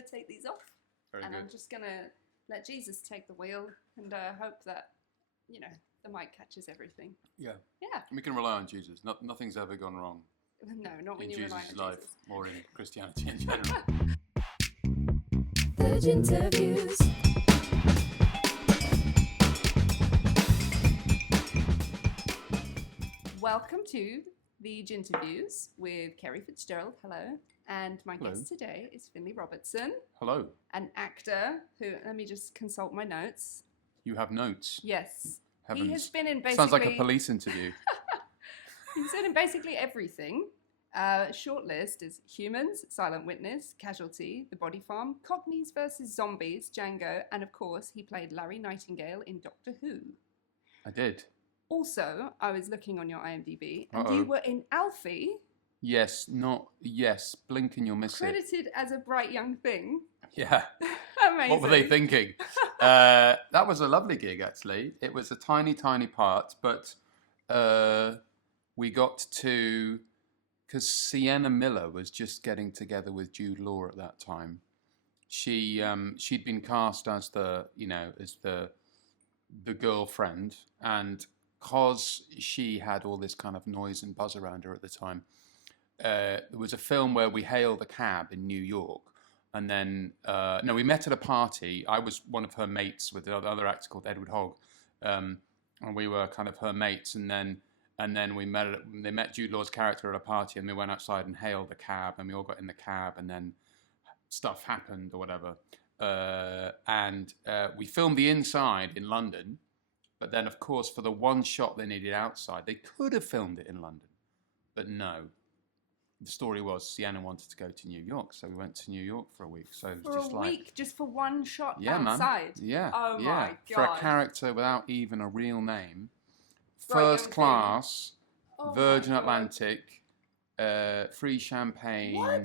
to take these off. Very and good. I'm just going to let Jesus take the wheel and hope that, you know, the mic catches everything. Yeah. Yeah. We can rely on Jesus. Nothing's ever gone wrong No, not when in you rely Jesus' on life Jesus. or in Christianity in general. The interviews. Welcome to the Ginterviews with Kerry Fitzgerald. Hello. And my Hello. guest today is Finlay Robertson, Hello. an actor who, let me just consult my notes. You have notes. Yes. Heavens. He has been in basically... Sounds like a police interview. He's been in basically everything. Short list is Humans, Silent Witness, Casualty, The Body Farm, Cockneys vs. Zombies, Django, and of course he played Larry Nightingale in Doctor Who. I did. Also, I was looking on your IMDb, and Uh-oh. you were in Alfie, Yes, blink and you'll miss it. credited as a bright young thing. Yeah. Amazing. What were they thinking? That was a lovely gig, actually. It was a tiny, tiny part, but we got to... Because Sienna Miller was just getting together with Jude Law at that time. She'd been cast as the girlfriend, and because she had all this kind of noise and buzz around her at the time, there was a film where we hailed a cab in New York, and then we met at a party. I was one of her mates with another actor called Edward Hogg, and we were kind of her mates, and then they met Jude Law's character at a party, and we went outside and hailed a cab, and we all got in the cab, and then stuff happened or whatever, and we filmed the inside in London. But then, of course, for the one shot they needed outside, they could have filmed it in London. But no. The story was Sienna wanted to go to New York, so we went to New York for a week. So it was For just a like, week, just for one shot yeah, outside? Man. Yeah. Oh, yeah. my God. For a character without even a real name. Right, First class, Oh, Virgin my God. Atlantic, free champagne. What?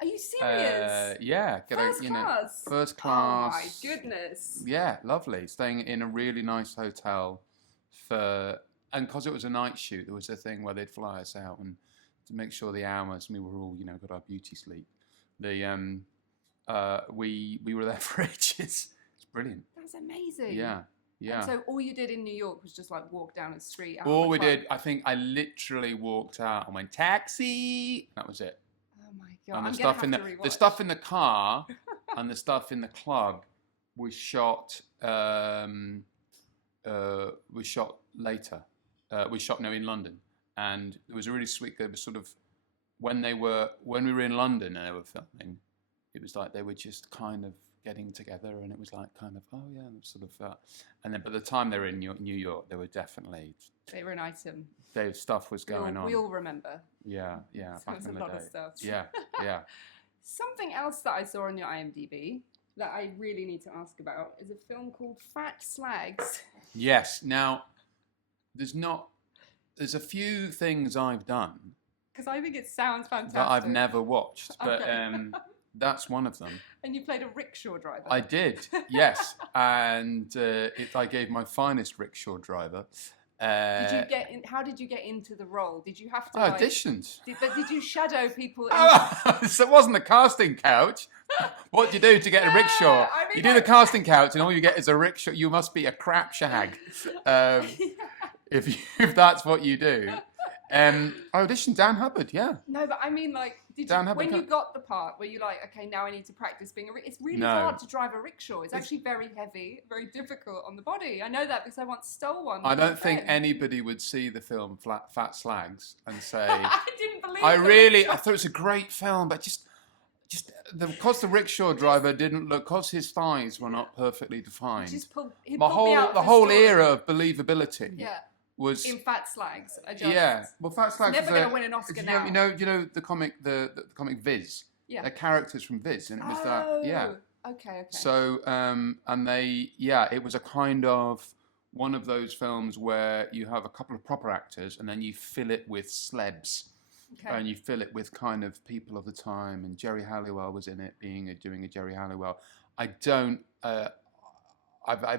Are you serious? Yeah. First class? First class. Oh, my goodness. Yeah, lovely. Staying in a really nice hotel and because it was a night shoot, there was a thing where they'd fly us out and to make sure the hours, and we were all, got our beauty sleep. We were there for ages. It's brilliant. That's amazing. Yeah. And so all you did in New York was just like walk down the street. Out All of the we club. did, I think I literally walked out and went, taxi. That was it. Oh my God. And I'm the gonna stuff have in to the rewatch. stuff in the car and the stuff in the club was shot later. We shot in London, and it was a really sweet. There was sort of when we were in London and they were filming, it was like they were just kind of getting together, and it was like kind of sort of that. And then by the time they were in New York, they were definitely They were an item. their stuff was going on. We all remember. Yeah. So Back it's in a the lot day. of stuff. Yeah. Something else that I saw on your IMDb that I really need to ask about is a film called Fat Slags. Yes. Now, there's a few things I've done Because I think it sounds fantastic. that I've never watched, but Okay. that's one of them. And you played a rickshaw driver. I did, yes, and I gave my finest rickshaw driver. How did you get into the role? Did you have to I auditioned. Did you shadow people? So it wasn't the casting couch. What do you do to get a rickshaw? I mean, You do the casting couch, and all you get is a rickshaw. You must be a crap shag, if that's what you do. I auditioned Dan Hubbard. Yeah. No, but I mean, like, when you got the part, were you like, okay, now I need to practice being it's really No. hard to drive a rickshaw. It's actually very heavy, very difficult on the body. I know that because I once stole one. I with my don't think friend. anybody would see the film Fat Slags and say, I didn't believe I rickshaw. thought it was a great film, but because the rickshaw driver didn't look, because his thighs were not perfectly defined. He pulled me The out of whole story. era of believability Yeah. was In Fat Slags. Well, Fat Slags Never was gonna win an Oscar you now. know the comic the comic Viz. Yeah. They're characters from Viz, and it was that. Okay. So and it was a kind of one of those films where you have a couple of proper actors, and then you fill it with celebs. Okay. And you fill it with kind of people of the time, and Jerry Halliwell was in it, doing a Jerry Halliwell. I've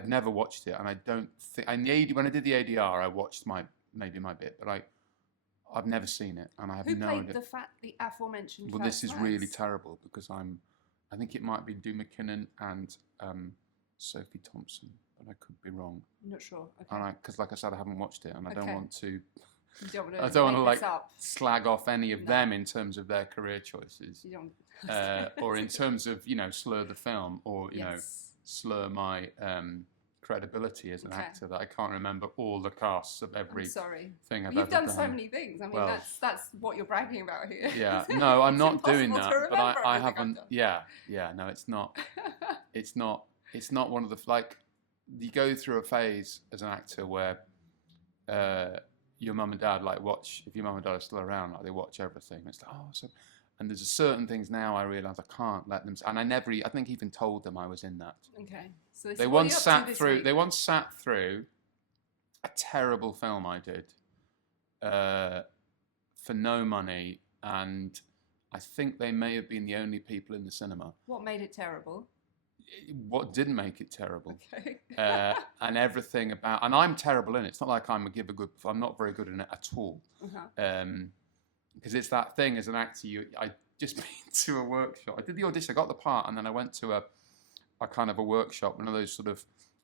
never watched it, and I don't think when I did the ADR, I watched my bit, but I've never seen it, and I have Who no played idea. the aforementioned? Well, Fat this is really Slags? terrible because I'm I think it might be Doo McKinnon and Sophie Thompson, but I could be wrong. I'm not sure. Okay. And because, like I said, I haven't watched it, and I don't want to. You don't want to I don't want to make this like up. slag off any of them in terms of their career choices, You don't. or in terms of slur the film, or know slur my credibility as an actor. That I can't remember all the casts of every thing I've You've ever done so many things. I mean, that's what you're bragging about here. Yeah, no, I'm not doing that. But I everything haven't. Yeah, no, it's not. It's not one of the like. You go through a phase as an actor where your mum and dad like watch. If your mum and dad are still around, like they watch everything. It's like and there's certain things now I realise I can't let them. And I think even told them I was in that. Okay. So they once sat through. They once sat through a terrible film I did for no money, and I think they may have been the only people in the cinema. What made it terrible? What didn't make it terrible? Okay. And everything about. And I'm terrible in it. It's not like I'm not very good in it at all. Because it's that thing as an actor. I just been to a workshop. I did the audition. I got the part, and then I went to a kind of a workshop. One of those sort of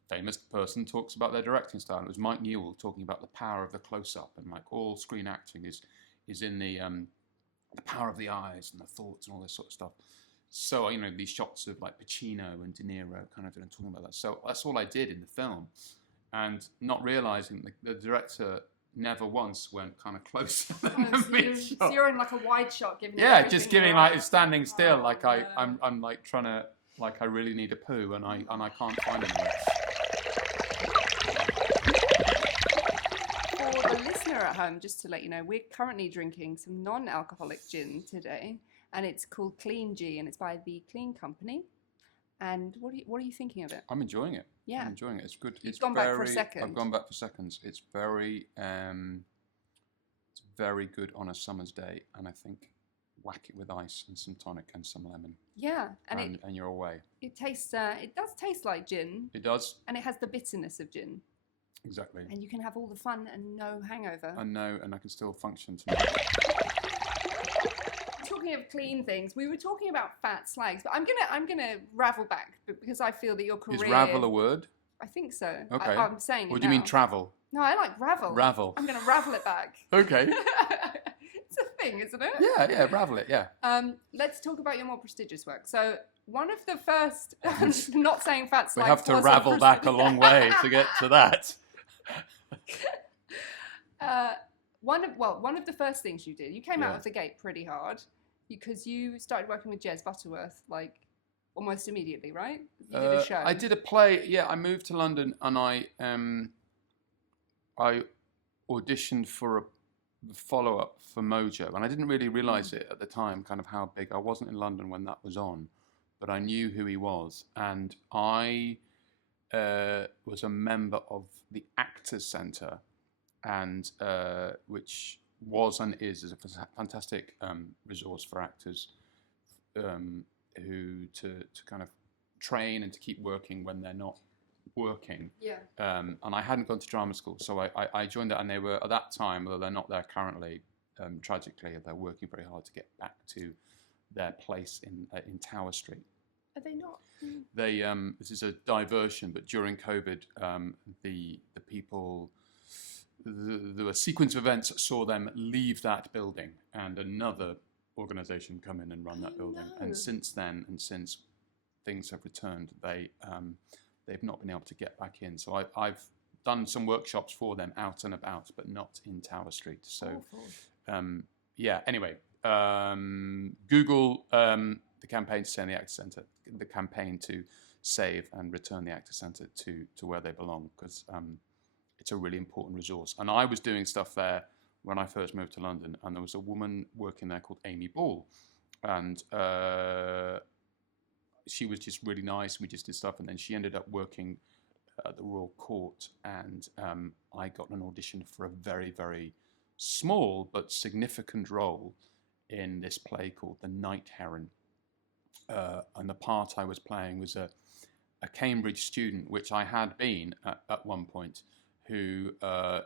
famous person talks about their directing style. And it was Mike Newell talking about the power of the close-up, and like all screen acting is in the power of the eyes and the thoughts and all this sort of stuff. So these shots of like Pacino and De Niro kind of talking about that. So that's all I did in the film, and not realizing the director never once went kind of close. So you're in like a wide shot, giving. Yeah, just giving like standing still, like I'm like trying to I really need a poo and I can't find anywhere. For the listener at home, just to let you know, we're currently drinking some non-alcoholic gin today, and it's called Clean G, and it's by the Clean Company. And what are you thinking of it? I'm enjoying it. Yeah, I'm enjoying it. It's good. You've gone back for a second. I've gone back for seconds. It's very good on a summer's day, and I think whack it with ice and some tonic and some lemon. Yeah, and you're away. It tastes. It does taste like gin. It does. And it has the bitterness of gin. Exactly. And you can have all the fun and no hangover. And I can still function tonight. Talking of clean things, we were talking about fat slags, but I'm gonna ravel back because I feel that your career. Is ravel a word? I think so. Okay. I'm saying. Or do you mean travel? No, I like ravel. Ravel. I'm gonna ravel it back. Okay. It's a thing, isn't it? Yeah, ravel it. Yeah. Let's talk about your more prestigious work. So one of the first, I'm not saying fat slags. We have to ravel back a long way to get to that. One of the first things you did, you came out of the gate pretty hard because you started working with Jez Butterworth like almost immediately, right? You did a show. I did a play. Yeah, I moved to London and I auditioned for a follow-up for Mojo, and I didn't really realise it at the time, kind of how big. I wasn't in London when that was on, but I knew who he was, and I was a member of the Actors Centre, and which was and is a fantastic resource for actors who to kind of train and to keep working when they're not working. Yeah. And I hadn't gone to drama school, so I joined it, and they were at that time, although they're not there currently, tragically, they're working very hard to get back to their place in Tower Street. Are they not? They this is a diversion, but during COVID, the people. The sequence of events saw them leave that building and another organisation come in and run that building. No. And since then, and since things have returned, they've not been able to get back in. So I've done some workshops for them out and about, but not in Tower Street. So anyway, Google the campaign to stay in the Actors Centre, the campaign to save and return the Actors Centre to where they belong, because it's a really important resource. And I was doing stuff there when I first moved to London, and there was a woman working there called Amy Ball, and she was just really nice. We just did stuff, and then she ended up working at the Royal Court, and I got an audition for a very, very small but significant role in this play called The Night Heron. And the part I was playing was a Cambridge student, which I had been at one point, who,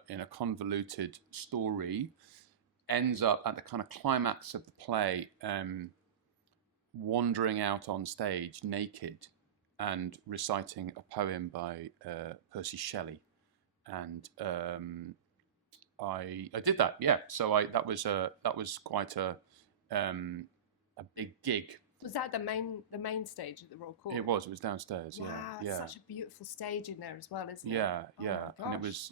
in a convoluted story, ends up at the kind of climax of the play wandering out on stage naked and reciting a poem by Percy Shelley, and I did that. Yeah, so that was quite a big gig. Was that the main stage at the Royal Court? It was downstairs. Wow, yeah, it's such a beautiful stage in there as well, isn't it? yeah, Oh yeah. my And it gosh. was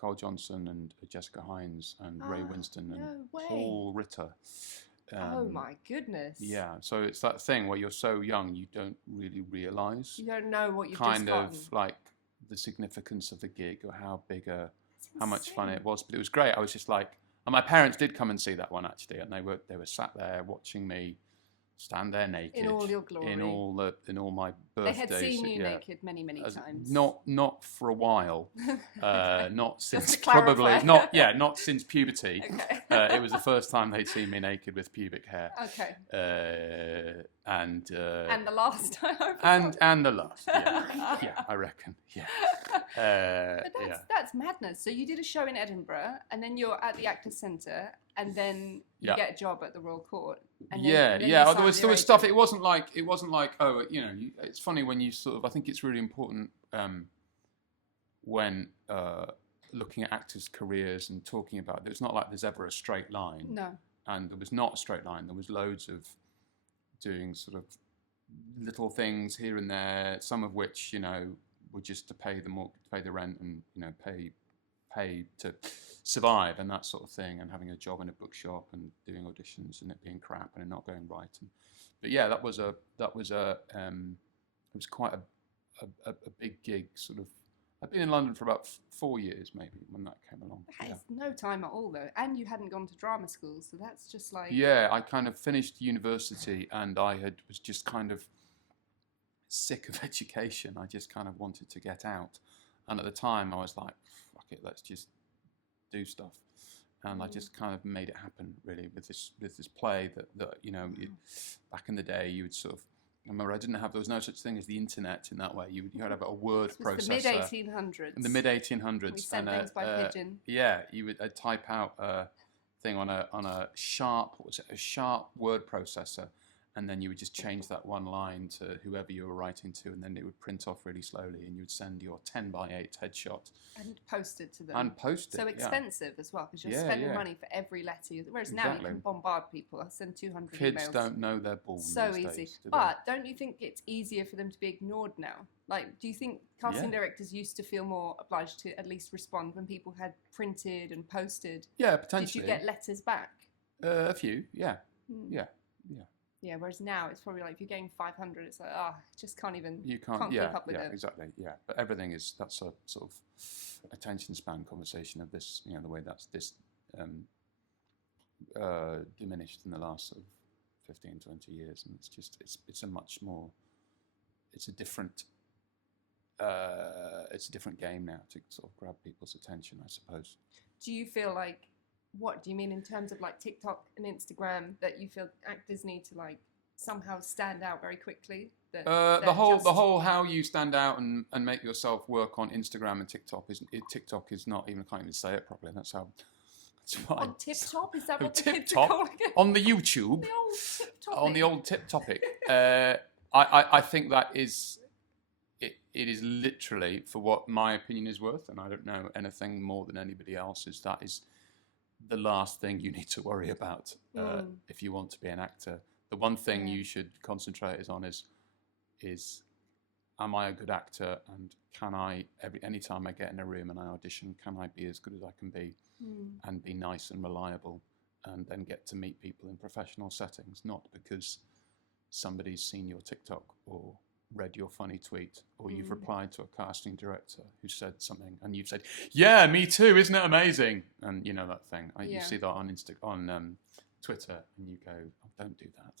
Carl Johnson and Jessica Hines and Ray Winston and no way. Paul Ritter. Oh my goodness. Yeah, so it's that thing where you're so young you don't really realise You don't know what you've kind just of gotten. like the significance of the gig or how It's how much fun insane. it was. But it was great. I was just like, and my parents did come and see that one actually, and they were sat there watching me stand there naked In all your glory. in all my They birthdays. had seen you yeah. naked many times. Not for a while, not since to clarify. probably not since puberty. Okay. It was the first time they'd seen me naked with pubic hair. Okay. And the last time. and the last, yeah, I reckon, yeah. But that's madness. So you did a show in Edinburgh, and then you're at the Actors Centre, and then you get a job at the Royal Court. And then you There signed was your stuff. agent. It wasn't like oh, it's funny when you sort of. I think it's really important when looking at actors' careers and talking about it. It's not like there's ever a straight line. No. And there was not a straight line. There was loads of doing sort of little things here and there. Some of which were just to pay the rent, and pay to survive and that sort of thing, and having a job in a bookshop and doing auditions and it being crap and it not going right. But yeah, it was quite a big gig. Sort of, I've been in London for about 4 years maybe when that came along. That is no time at all though, and you hadn't gone to drama school, so that's just like I kind of finished university and was just kind of sick of education. I just kind of wanted to get out, and at the time I was like, fuck it, let's just do stuff. And I just kind of made it happen really with this play that back in the day you would sort of, I remember there was no such thing as the internet in that way. You had to have a word processor. The mid-1800s. In the mid-1800s. We sent things by pigeon. Yeah, you would type out a thing on a sharp word processor, and then you would just change that one line to whoever you were writing to, and then it would print off really slowly, and you would send your 10x8 headshot. And post it to them. And post it, so expensive as well, because you're Yeah, spending yeah. money for every letter. Whereas now you Exactly. can bombard people. I send 200 Kids emails. don't know their balls So these easy. days, do they? But don't you think it's easier for them to be ignored now? Like, do you think casting directors used to feel more obliged to at least respond when people had printed and posted? Yeah, Did potentially. you get letters back? A few, yeah. Hmm. Yeah. Yeah, whereas now it's probably like if you're getting 500, it's like, just can't even You can't keep up with it. exactly, yeah. But that's a sort of attention span conversation of this, the way that's diminished in the last sort of 15, 20 years, and it's a much more, it's a different game now to sort of grab people's attention, I suppose. Do you feel like, what do you mean in terms of like TikTok and Instagram, that you feel actors need to like somehow stand out very quickly? That The whole how you stand out and make yourself work on Instagram and TikTok is not even, I can't even say it properly. That's how. That's fine. On Tip Top, is that Oh, what the Tip kids Top? are calling it? On the YouTube. The old Tip Topic. On the old tip topic. I think that is. It is literally, for what my opinion is worth, and I don't know anything more than anybody else's, that is the last thing you need to worry about if you want to be an actor. The one thing you should concentrate on is am I a good actor, and can I, any time I get in a room and I audition, can I be as good as I can be and be nice and reliable, and then get to meet people in professional settings, not because somebody's seen your TikTok or read your funny tweet, or you've replied to a casting director who said something and you've said, yeah, me too, isn't it amazing? And you know that thing. You see that on Twitter, and you go, oh, don't do that.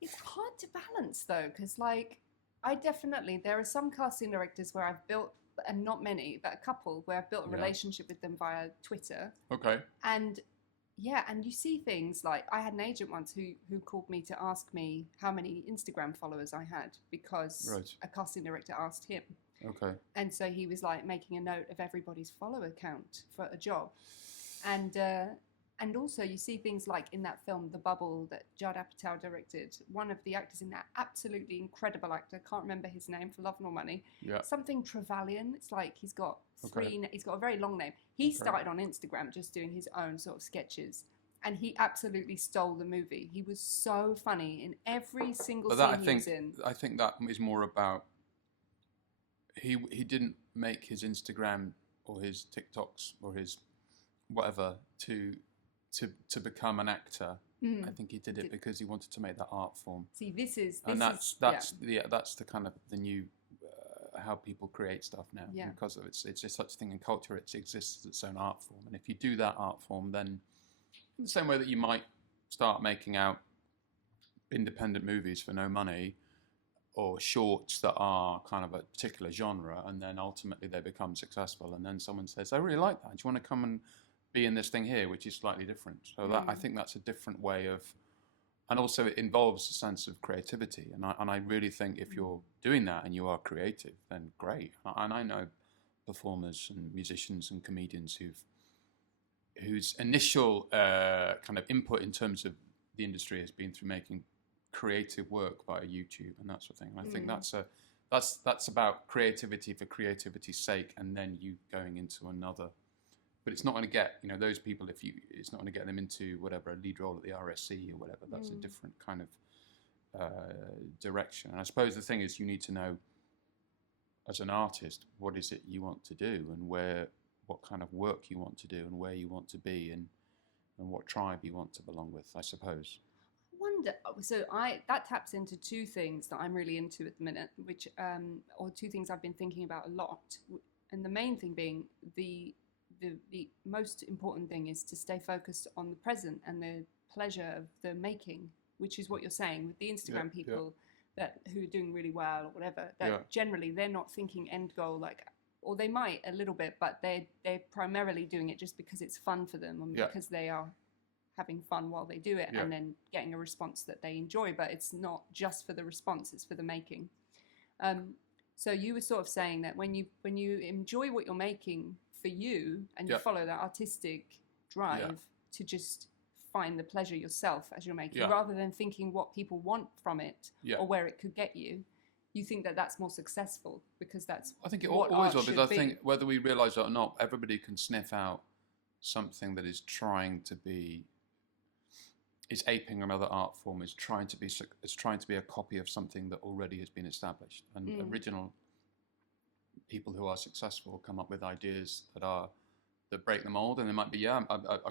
It's hard to balance though, because like there are some casting directors where I've built, and not many, but a couple where I've built a relationship with them via Twitter. Okay. And and you see things like, I had an agent once who called me to ask me how many Instagram followers I had, because a casting director asked him. Okay. And so he was like making a note of everybody's follower count for a job. And And also, you see things like in that film, The Bubble, that Judd Apatow directed. One of the actors in that, absolutely incredible actor, can't remember his name for love nor money. Yeah. Something Trevelyan. It's like he's got he's got a very long name. He started on Instagram just doing his own sort of sketches. And he absolutely stole the movie. He was so funny in every single scene he was in. I think that is more about he didn't make his Instagram or his TikToks or his whatever to become an actor. I think he did it because he wanted to make that art form. See, that's the kind of the new how people create stuff now. Yeah. Because of it's just such a thing in culture. It exists as its own art form, and if you do that art form, then in the same way that you might start making out independent movies for no money, or shorts that are kind of a particular genre, and then ultimately they become successful, and then someone says, "I really like that. Do you want to come and be in this thing here, which is slightly different?" So that I think that's a different way of, and also it involves a sense of creativity. And I really think if you're doing that and you are creative, then great. And I know performers and musicians and comedians whose initial kind of input in terms of the industry has been through making creative work via YouTube and that sort of thing. And I think that's about creativity for creativity's sake, and then you going into another. But it's not going to get, those people, it's not going to get them into whatever, a lead role at the RSC or whatever. That's a different kind of direction. And I suppose the thing is, you need to know, as an artist, what is it you want to do, and what kind of work you want to do, and where you want to be, and what tribe you want to belong with, I suppose. Wonder, so that taps into two things that I'm really into at the minute, which or two things I've been thinking about a lot, and the main thing being the most important thing is to stay focused on the present and the pleasure of the making, which is what you're saying with the Instagram people who are doing really well or whatever. That generally they're not thinking end goal, or they might a little bit, but they're primarily doing it just because it's fun for them, and because they are having fun while they do it, and then getting a response that they enjoy. But it's not just for the response; it's for the making. So you were sort of saying that when you enjoy what you're making for you, and you follow that artistic drive to just find the pleasure yourself as you're making, rather than thinking what people want from it or where it could get you. You think that that's more successful because that's I think it what always art will, because should I think be. whether we realise it or not, everybody can sniff out something that is trying to be, is aping another art form, is trying to be a copy of something that already has been established. And original people who are successful come up with ideas that break the mold, and there might be a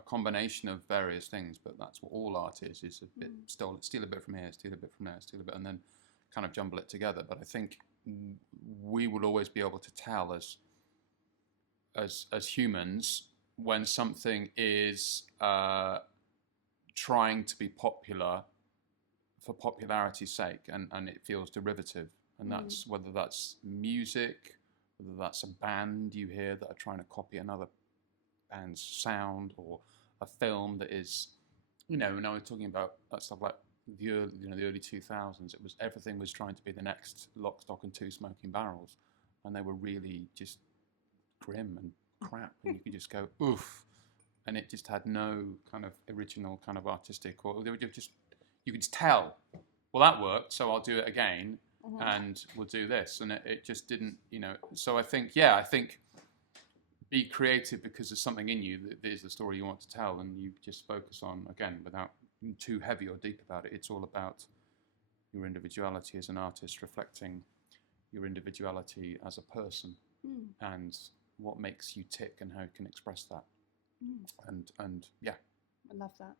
combination of various things, but that's what all art is a bit steal a bit from here, steal a bit from there, steal a bit, and then kind of jumble it together. But I think we will always be able to tell as humans when something is trying to be popular for popularity's sake, and it feels derivative, and that's whether that's music, whether that's a band you hear that are trying to copy another band's sound, or a film that is, now we're talking about that stuff like the early 2000s. Everything was trying to be the next Lock, Stock and Two Smoking Barrels, and they were really just grim and crap, and you could just go oof, and it just had no kind of original kind of artistic, or they were just, you could just tell, well, that worked, so I'll do it again, and we'll do this, and it just didn't, so I think be creative because there's something in you that is the story you want to tell, and you just focus on, again, without too heavy or deep about it, it's all about your individuality as an artist, reflecting your individuality as a person, and what makes you tick and how you can express that. And yeah, I love that,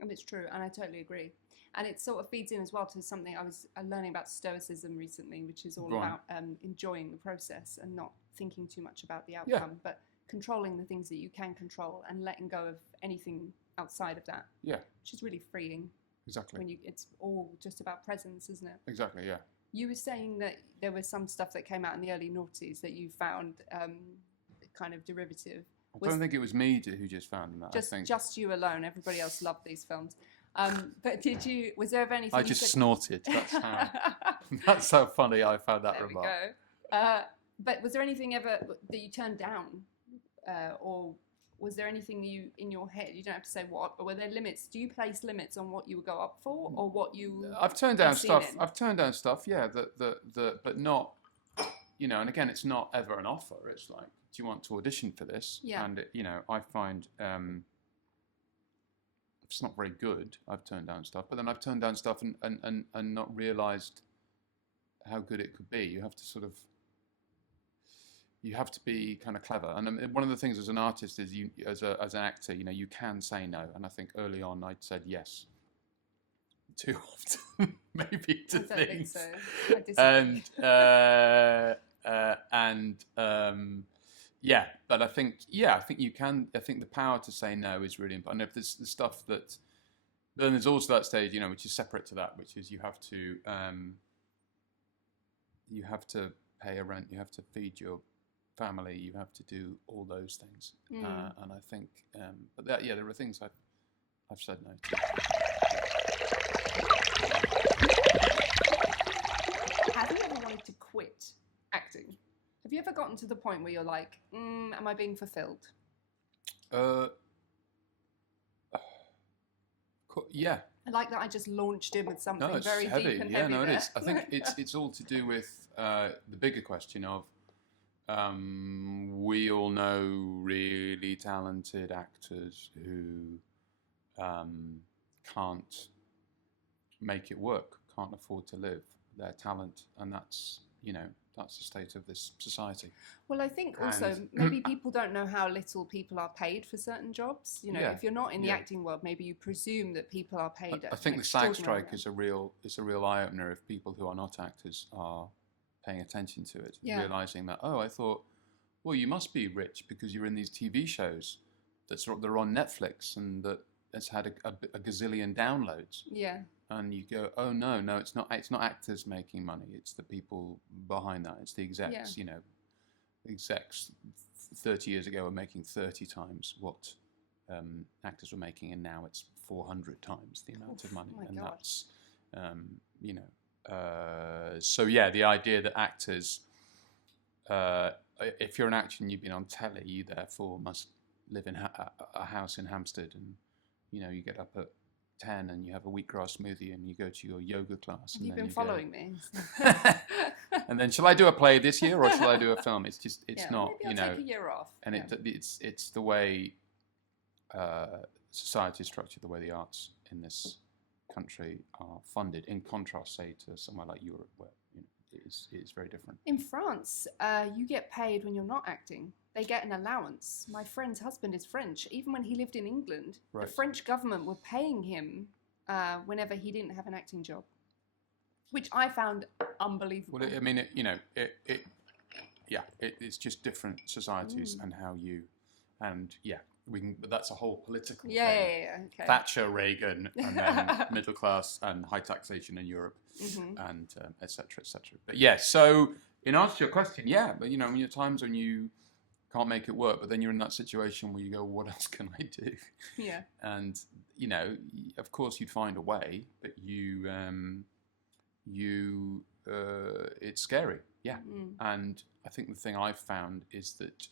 and it's true, and I totally agree. And it sort of feeds in as well to something I was learning about Stoicism recently, which is all about enjoying the process and not thinking too much about the outcome, but controlling the things that you can control and letting go of anything outside of that. Yeah, which is really freeing. Exactly. It's all just about presence, isn't it? Exactly. Yeah. You were saying that there was some stuff that came out in the early noughties that you found kind of derivative. I don't think it was me who just found that. Just you alone. Everybody else loved these films. But was there ever anything? I just snorted. That's how funny I found that remark. There we go. But was there anything ever that you turned down, or was there anything you in your head? You don't have to say what, but were there limits? Do you place limits on what you would go up for, or what you? I've turned down stuff. in? I've turned down stuff. Yeah, but not. And again, it's not ever an offer. It's like, do you want to audition for this? Yeah. And I find it's not very good. I've turned down stuff, but then I've turned down stuff and not realised how good it could be. You have to sort of. You have to be kind of clever, and one of the things as an artist is you, as an actor, you can say no. And I think early on I'd said yes too often, maybe to I don't things. think so. I disagree. Yeah, but I think you can. I think the power to say no is really important. And if there's the stuff that, then there's also that stage, which is separate to that, which is you have to pay a rent, you have to feed your family, you have to do all those things, and I think, but there are things I've said no to. Have you ever wanted to quit acting? Have you ever gotten to the point where you're like, am I being fulfilled? Yeah. I like that I just launched in with something No, it's very heavy. deep and Yeah, heavy no, it there. is. I think it's all to do with the bigger question of we all know really talented actors who can't make it work, can't afford to live their talent, and that's the state of this society. Well, I think also maybe people don't know how little people are paid for certain jobs. If you're not in the acting world, maybe you presume that people are paid. I think the SAG strike is a real eye opener if people who are not actors are paying attention to it, realizing that I thought, well, you must be rich because you're in these TV shows that are on Netflix and that has had a gazillion downloads. Yeah. And you go, oh no, it's not actors making money. It's the people behind that. It's the execs. Yeah. Execs 30 years ago were making 30 times what actors were making, and now it's 400 times the amount of money. My and God. That's so the idea that actors, if you're an actor and you've been on telly, you therefore must live in a house in Hampstead, and you get up at 10 and you have a wheatgrass smoothie and you go to your yoga class. Have you been following me? And then, shall I do a play this year or shall I do a film? It's not, maybe I'll take a year off. And it's the way society is structured, the way the arts in this country are funded, in contrast, say, to somewhere like Europe, where it's very different. In France, you get paid when you're not acting. They get an allowance. My friend's husband is French. Even when he lived in England, the French government were paying him whenever he didn't have an acting job, which I found unbelievable. Well, I mean, it's just different societies and how you, but that's a whole political thing. Yeah, okay. Thatcher, Reagan, and then middle class and high taxation in Europe, and et cetera, et cetera. But so in answer to your question, but there are times when you can't make it work, but then you're in that situation where you go, what else can I do? Yeah. And of course you'd find a way, but it's scary. Yeah. And I think the thing I've found is that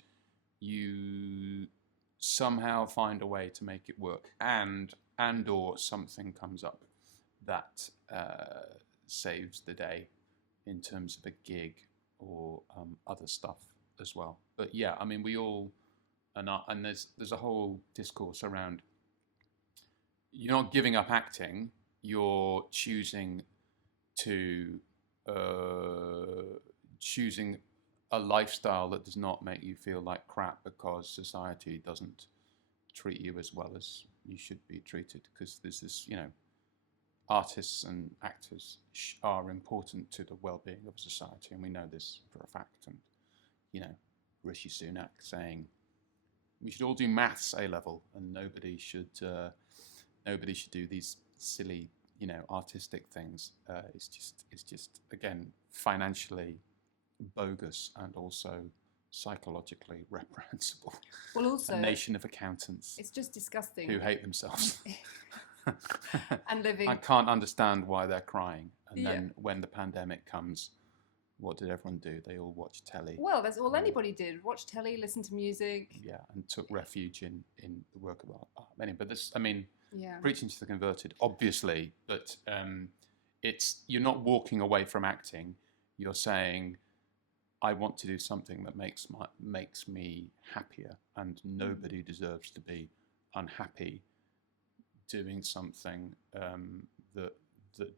you somehow find a way to make it work, and or something comes up that saves the day in terms of a gig or other stuff as well. But I mean, we all are not, and there's a whole discourse around you're not giving up acting, you're choosing a lifestyle that does not make you feel like crap because society doesn't treat you as well as you should be treated, because there's this, artists and actors are important to the well-being of society, and we know this for a fact. And Rishi Sunak saying we should all do maths A-level and nobody should do these silly artistic things. It's just again financially bogus and also psychologically reprehensible. Well, also a nation of accountants. It's just disgusting. Who hate themselves. And living. I can't understand why they're crying. And then when the pandemic comes, what did everyone do? They all watched telly. Well, that's all anybody did. Watch telly, listen to music. Yeah, and took refuge in the work of art. Anyway, but this, I mean, Yeah. preaching to the converted, obviously, but you're not walking away from acting. You're saying, I want to do something that makes me happier, and nobody deserves to be unhappy doing something that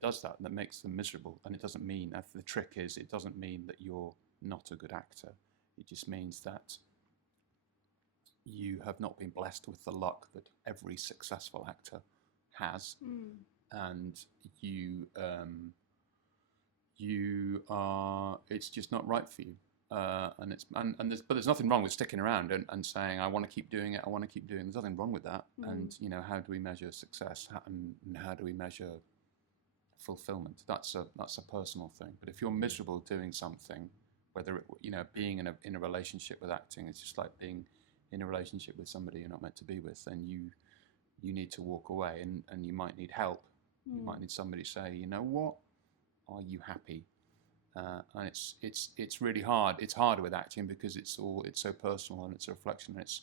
does that makes them miserable. And it doesn't mean, the trick is, it doesn't mean that you're not a good actor. It just means that you have not been blessed with the luck that every successful actor has, and it's just not right for you. But there's nothing wrong with sticking around and saying, I want to keep doing it. I want to keep doing it. There's nothing wrong with that. And how do we measure success? And how do we measure fulfillment? That's a personal thing. But if you're miserable doing something, whether being in a relationship with acting, it's just like being in a relationship with somebody you're not meant to be with, then you need to walk away, and you might need help. You might need somebody to say, you know what, are you happy? And it's really hard. It's harder with acting because it's so personal, and it's a reflection, and it's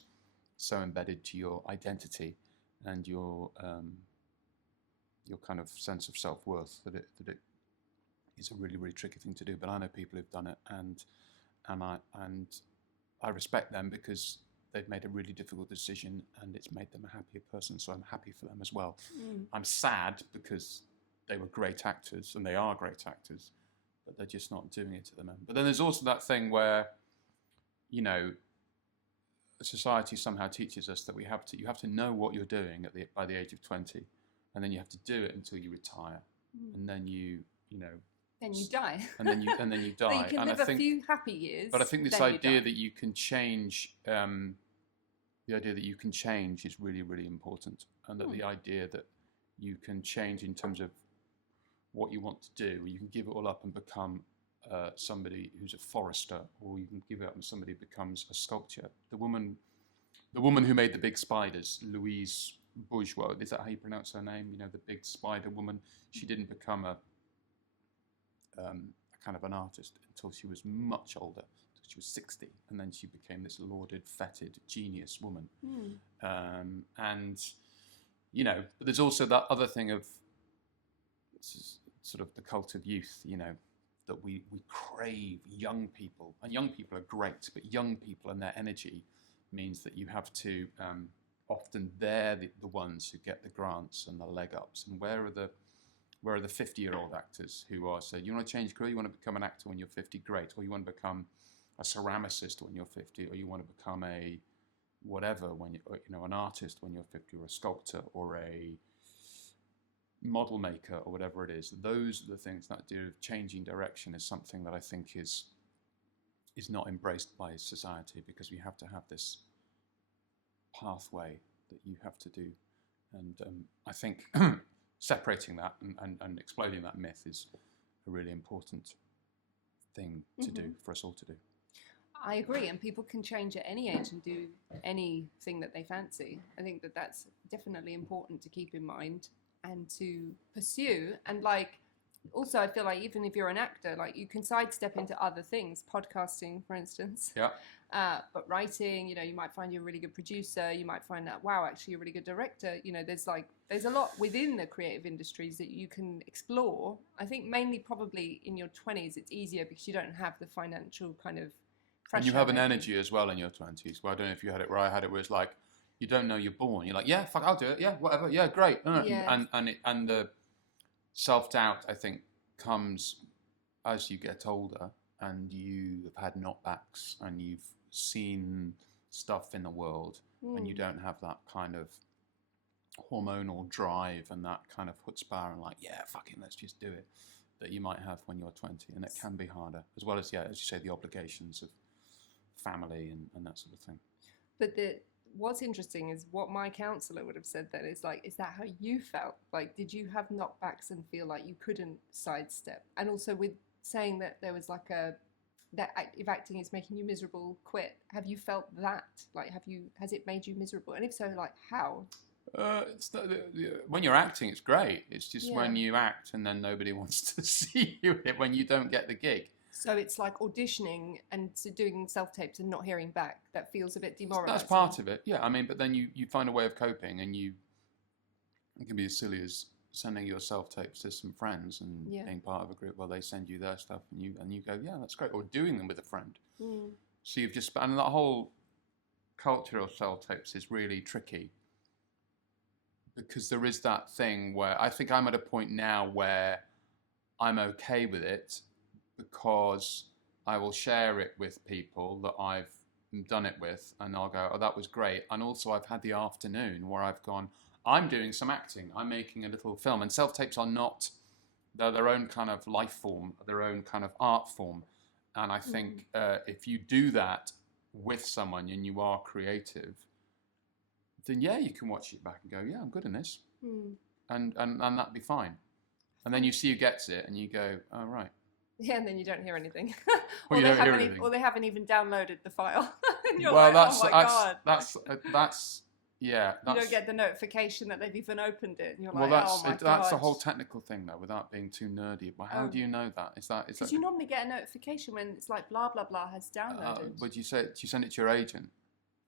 so embedded to your identity and your kind of sense of self-worth that it is a really, really tricky thing to do. But I know people who've done it, and I respect them because they've made a really difficult decision, and it's made them a happier person. So I'm happy for them as well. I'm sad because they were great actors, and they are great actors, but they're just not doing it at the moment. But then there's also that thing where, society somehow teaches us that you have to know what you're doing by the age of 20, and then you have to do it until you retire, and then then you die. and then you die. So you can and live a few happy years. But I think this then you idea die. that you can change, the idea that you can change is really, really important, and that the idea that you can change in terms of what you want to do, you can give it all up and become somebody who's a forester, or you can give it up and somebody becomes a sculptor. The woman who made the big spiders, Louise Bourgeois, is that how you pronounce her name? The big spider woman. She didn't become a kind of an artist until she was much older. She was 60, and then she became this lauded, feted, genius woman. But there's also that other thing of sort of the cult of youth, that we crave young people, and young people are great, but young people and their energy means that you have to, often they're the ones who get the grants and the leg ups. And where are the 50-year-old actors who are saying, you want to change your career, you want to become an actor when you're 50, great, or you want to become a ceramicist when you're 50, or you want to become a whatever when an artist when you're 50, or a sculptor, or a model maker, or whatever it is. Those are the things. That idea of changing direction is something that I think is not embraced by society, because we have to have this pathway that you have to do. And I think separating that and exploding that myth is a really important thing to do, for us all to do. I agree, and people can change at any age and do anything that they fancy. I think that that's definitely important to keep in mind and to pursue. And also I feel like even if you're an actor, you can sidestep into other things, podcasting, for instance. Yeah. But writing, you might find you're a really good producer. You might find that, wow, actually you're a really good director. There's a lot within the creative industries that you can explore. I think mainly probably in your 20s, it's easier because you don't have the financial kind of pressure. And you have an energy as well in your 20s. Well, I don't know if you had it where I had it, where it's like, you don't know you're born. You're like, yeah, fuck, I'll do it. Yeah, whatever. Yeah, great. Yeah. And the self-doubt, I think, comes as you get older and you have had knockbacks and you've seen stuff in the world, and you don't have that kind of hormonal drive and that kind of chutzpah and yeah, fucking let's just do it, that you might have when you're 20. And it can be harder, as well as, yeah, as you say, the obligations of family and that sort of thing. But what's interesting is what my counsellor would have said then is is that how you felt? Did you have knockbacks and feel like you couldn't sidestep? And also with saying that there was that if acting is making you miserable, quit. Have you felt that? Has it made you miserable? And if so, how? When you're acting, it's great. It's just when you act and then nobody wants to see you when you don't get the gig. So it's like auditioning and doing self-tapes and not hearing back. That feels a bit demoralizing. That's part of it, yeah. I mean, but then you find a way of coping, and it can be as silly as sending your self-tapes to some friends and being part of a group. Well, they send you their stuff, and you go, yeah, that's great. Or doing them with a friend. So you've just, and that whole culture of self-tapes is really tricky, because there is that thing where I think I'm at a point now where I'm okay with it, because I will share it with people that I've done it with, and I'll go, oh, that was great. And also I've had the afternoon where I've gone, I'm doing some acting, I'm making a little film. And self-tapes are not, they're their own kind of life form, their own kind of art form. And I think if you do that with someone and you are creative, then yeah, you can watch it back and go, yeah, I'm good in this. And that'd be fine. And then you see who gets it and you go, oh, right. Yeah, and then you don't hear anything. Or you don't hear anything. Or they haven't even downloaded the file. And you're well, like, oh my God. That's yeah. You don't get the notification that they've even opened it. And you're well, like, oh my God. That's a whole technical thing, though, without being too nerdy. Well, how do you know that? Because you normally get a notification when it's like blah, blah, blah has downloaded. Would you say, do you send it to your agent?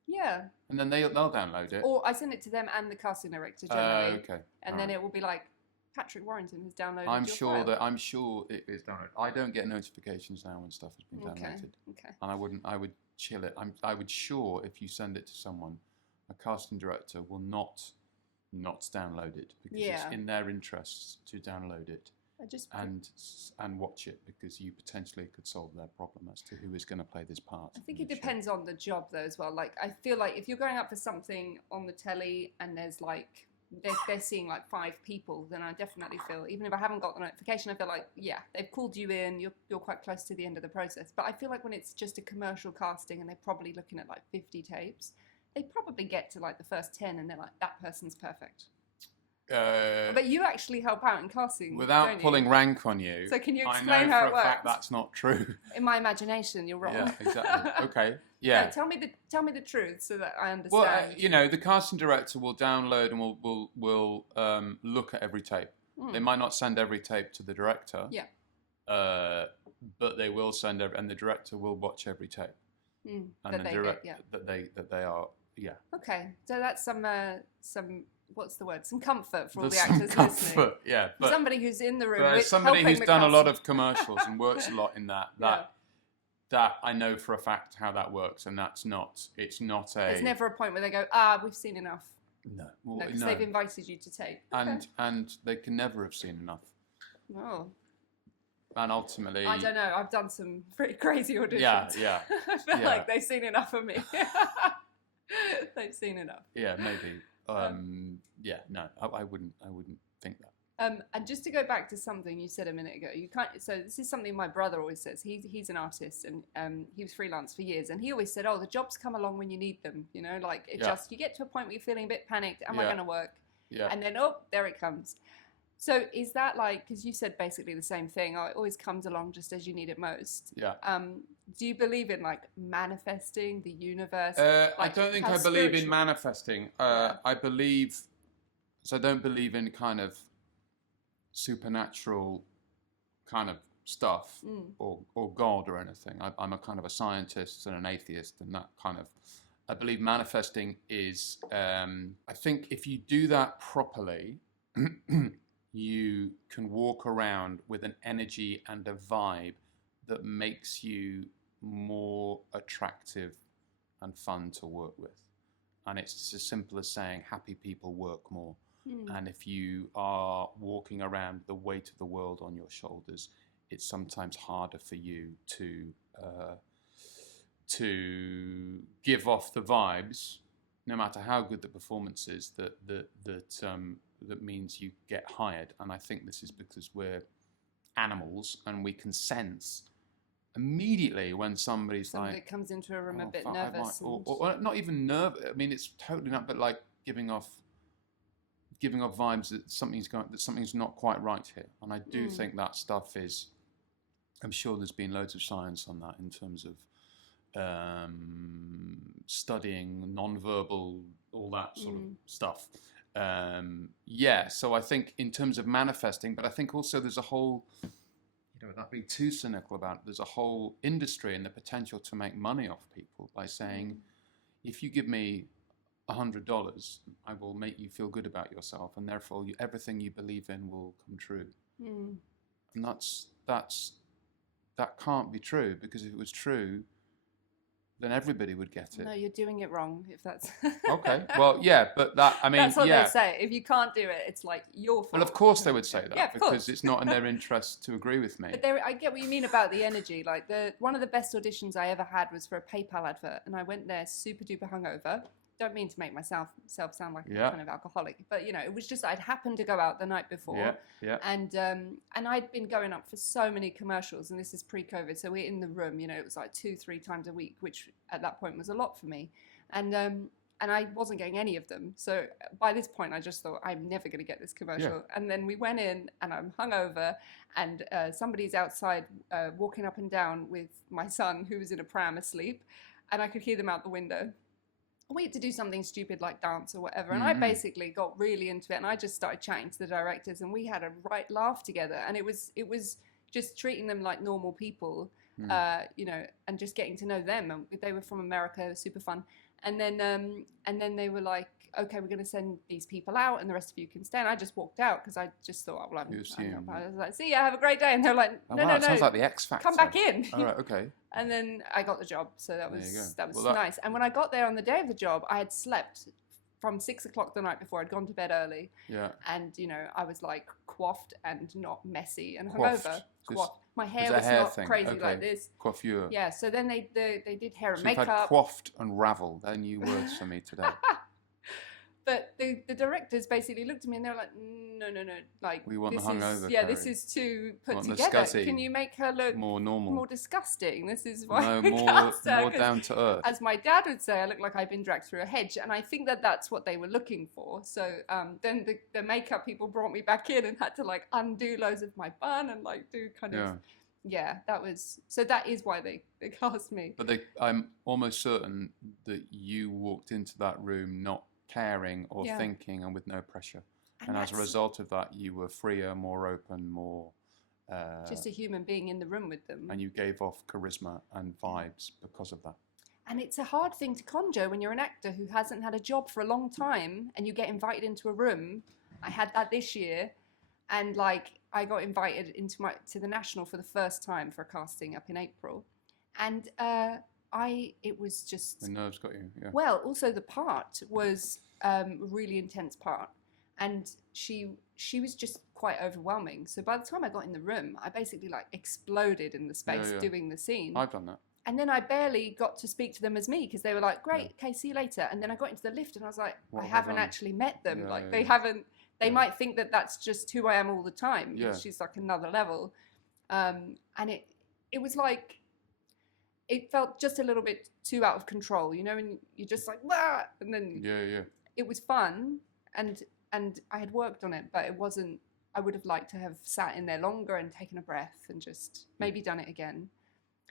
Yeah. And then they'll download it? Or I send it to them and the casting director generally. Okay. And then it will be like, Patrick Warrington has downloaded I'm your sure file. I'm sure it is downloaded. I don't get notifications now when stuff has been downloaded. Okay. And I would chill it. I would sure if you send it to someone, a casting director will not download it, because it's in their interests to download it and watch it, because you potentially could solve their problem as to who is going to play this part. I think it depends on the job though as well. Like I feel like if you're going up for something on the telly and there's like they're seeing like 5 people, then I definitely feel, even if I haven't got the notification, I feel like, yeah, they've called you in, you're quite close to the end of the process. But I feel like when it's just a commercial casting and they're probably looking at like 50 tapes, they probably get to like the first 10 and they're like, that person's perfect. But you actually help out in casting, without pulling rank on you. So can you I explain know how for it a works? fact that's not true. In my imagination, you're wrong. Yeah, exactly. Okay. Yeah. No, tell me the truth so that I understand. Well, the casting director will download and will look at every tape. They might not send every tape to the director. Yeah. But they will send and the director will watch every tape. And that they are. Yeah. Okay, so that's some what's the word? Some comfort for all the actors listening. Yeah. But somebody who's in the room with somebody helping who's the done a lot cast. of commercials and works a lot in that I know for a fact how that works, and it's not There's never a point where they go, we've seen enough. No. No, because they've invited you to tape. And they can never have seen enough. Oh. And ultimately, I don't know. I've done some pretty crazy auditions. Yeah. I feel like they've seen enough of me. They've seen enough. Yeah, maybe. No, I wouldn't think that. And just to go back to something you said a minute ago, you can't. So this is something my brother always says. He's an artist and he was freelance for years, and he always said, "Oh, the jobs come along when you need them." You know, like just you get to a point where you're feeling a bit panicked. Am I going to work? Yeah. And then there it comes. So is that like, because you said basically the same thing, it always comes along just as you need it most. Yeah. Do you believe in like manifesting the universe? I don't think I believe in manifesting. I don't believe in kind of supernatural kind of stuff or God or anything. I'm a kind of a scientist and an atheist, and that kind of, I believe manifesting is, I think if you do that properly, you can walk around with an energy and a vibe that makes you more attractive and fun to work with. And it's as simple as saying happy people work more. And if you are walking around the weight of the world on your shoulders, it's sometimes harder for you to give off the vibes, no matter how good the performance is, that means you get hired. And I think this is because we're animals and we can sense immediately when somebody comes into a room a bit nervous. Or not even nervous. I mean, it's totally not, but like giving off vibes that something's not quite right here. And I do think that stuff is, I'm sure there's been loads of science on that in terms of studying non-verbal, all that sort of stuff. So I think in terms of manifesting, but I think also there's a whole, without being too cynical about it, there's a whole industry and the potential to make money off people by saying, if you give me $100, I will make you feel good about yourself, and therefore everything you believe in will come true. And that can't be true, because if it was true, then everybody would get it. No, you're doing it wrong. If that's okay. Well, yeah, but that, I mean, that's what yeah. they say. If you can't do it, it's like your fault. Well, of course they would say that, yeah, because it's not in their interest to agree with me. But I get what you mean about the energy. Like one of the best auditions I ever had was for a PayPal advert, and I went there super duper hungover. Don't mean to make myself sound like a kind of alcoholic, but you know, it was just I'd happened to go out the night before, and I'd been going up for so many commercials, and this is pre-COVID, so we're in the room, you know, it was like 2-3 times a week, which at that point was a lot for me, and I wasn't getting any of them. So by this point, I just thought I'm never going to get this commercial. And then we went in, and I'm hungover, and somebody's outside walking up and down with my son, who was in a pram asleep, and I could hear them out the window. We had to do something stupid like dance or whatever, and I basically got really into it, and I just started chatting to the directors, and we had a right laugh together, and it was just treating them like normal people, you know, and just getting to know them. And they were from America, it was super fun. And then they were like, okay, we're going to send these people out, and the rest of you can stay. And I just walked out because I just thought, well, I was like, see ya, have a great day. And they're like, no, it sounds like the X Factor. come back in. All right, okay. And then I got the job, so that was nice. And when I got there on the day of the job, I had slept from 6 o'clock the night before. I'd gone to bed early. Yeah. And you know, I was like coiffed and not messy and hungover. Coiffed. My hair was not crazy like this. Coiffure. Yeah. So then they did hair and so makeup. You've had coiffed and ravel. They're new words for me today. But the directors basically looked at me and they were like, no, like we want the hungover. This is too put together. Can you make her look more normal, more disgusting? This is why more down to earth. As my dad would say, I look like I've been dragged through a hedge, and I think that's what they were looking for. So then the makeup people brought me back in and had to like undo loads of my bun and like do kind of. Yeah, that is why they cast me. But I'm almost certain that you walked into that room not caring or thinking and with no pressure. And as a result of that, you were freer, more open, more... just a human being in the room with them. And you gave off charisma and vibes because of that. And it's a hard thing to conjure when you're an actor who hasn't had a job for a long time and you get invited into a room. I had that this year. And like, I got invited to the National for the first time for a casting up in April. And it was just... The nerves got you, yeah. Well, also the part was a really intense part. And she was just quite overwhelming. So by the time I got in the room, I basically like exploded in the space doing the scene. I've done that. And then I barely got to speak to them as me because they were like, great, okay, see you later. And then I got into the lift and I was like, I haven't actually met them. They haven't... They might think that that's just who I am all the time. Yeah. She's like another level. And it was like, it felt just a little bit too out of control, you know, and you're just like, wah! And then it was fun. And I had worked on it, but it wasn't, I would have liked to have sat in there longer and taken a breath and just maybe done it again.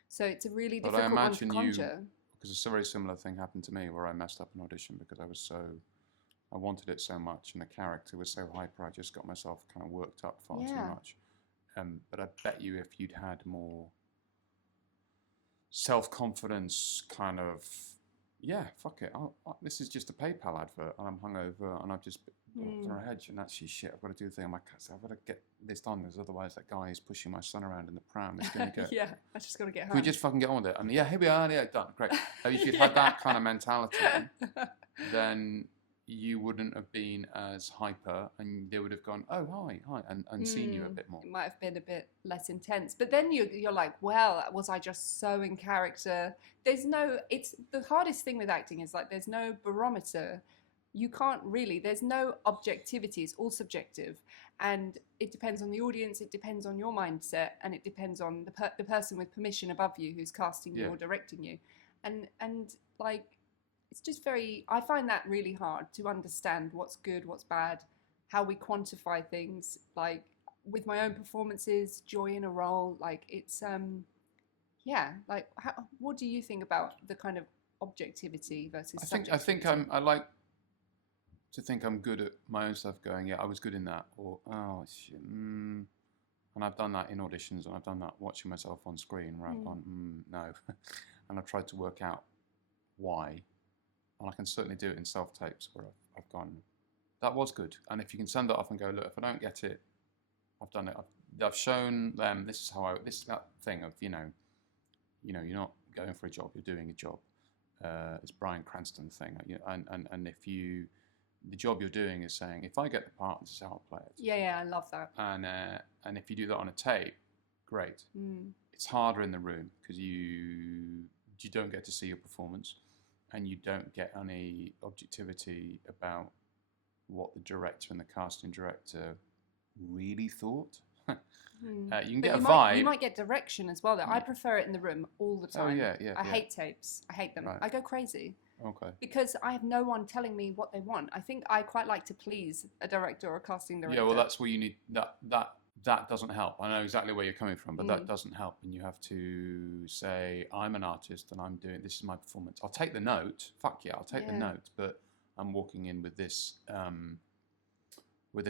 So it's a really difficult one to conjure. Because a very similar thing happened to me where I messed up an audition because I wanted it so much, and the character was so hyper, I just got myself kind of worked up far too much. But I bet you if you'd had more self-confidence, kind of, fuck it, this is just a PayPal advert, and I'm hungover, and I've just walked on a hedge, and that's shit, I've got to do the thing, I've got to get this done, because otherwise that guy is pushing my son around in the pram, is going to get... I just got to get home. Can we just fucking get on with it? And here we are, done, great. If you'd had that kind of mentality, then... you wouldn't have been as hyper, and they would have gone, oh, hi, and seen you a bit more. It might have been a bit less intense. But then you're like, well, was I just so in character? It's the hardest thing with acting is like there's no barometer. You can't really, there's no objectivity, it's all subjective. And it depends on the audience, it depends on your mindset, and it depends on the person with permission above you who's casting you or directing you. And like, it's just I find that really hard to understand what's good, what's bad, how we quantify things, like with my own performances, joy in a role, like it's, like what do you think about the kind of objectivity versus subjectivity? I like to think I'm good at my own stuff going, I was good in that, or, oh, shit, And I've done that in auditions, and I've done that watching myself on screen, where I've gone, no. And I've tried to work out why. And I can certainly do it in self-tapes where I've gone, that was good. And if you can send that off and go, look, if I don't get it, I've done it. I've shown them this is that thing of, you're not going for a job, you're doing a job. It's Bryan Cranston thing. And if the job you're doing is saying, if I get the part, this is how I'll play it. Yeah, I love that. And if you do that on a tape, great. It's harder in the room because you don't get to see your performance, and you don't get any objectivity about what the director and the casting director really thought. You can get a vibe. You might get direction as well, though. I prefer it in the room all the time. Oh, yeah. I hate tapes. I hate them. Right. I go crazy. Okay. Because I have no one telling me what they want. I think I quite like to please a director or a casting director. Yeah, well, that's where you need that doesn't help. I know exactly where you're coming from, but that doesn't help. And you have to say, I'm an artist and this is my performance. I'll take the note. Fuck yeah, I'll take the note, but I'm walking in with this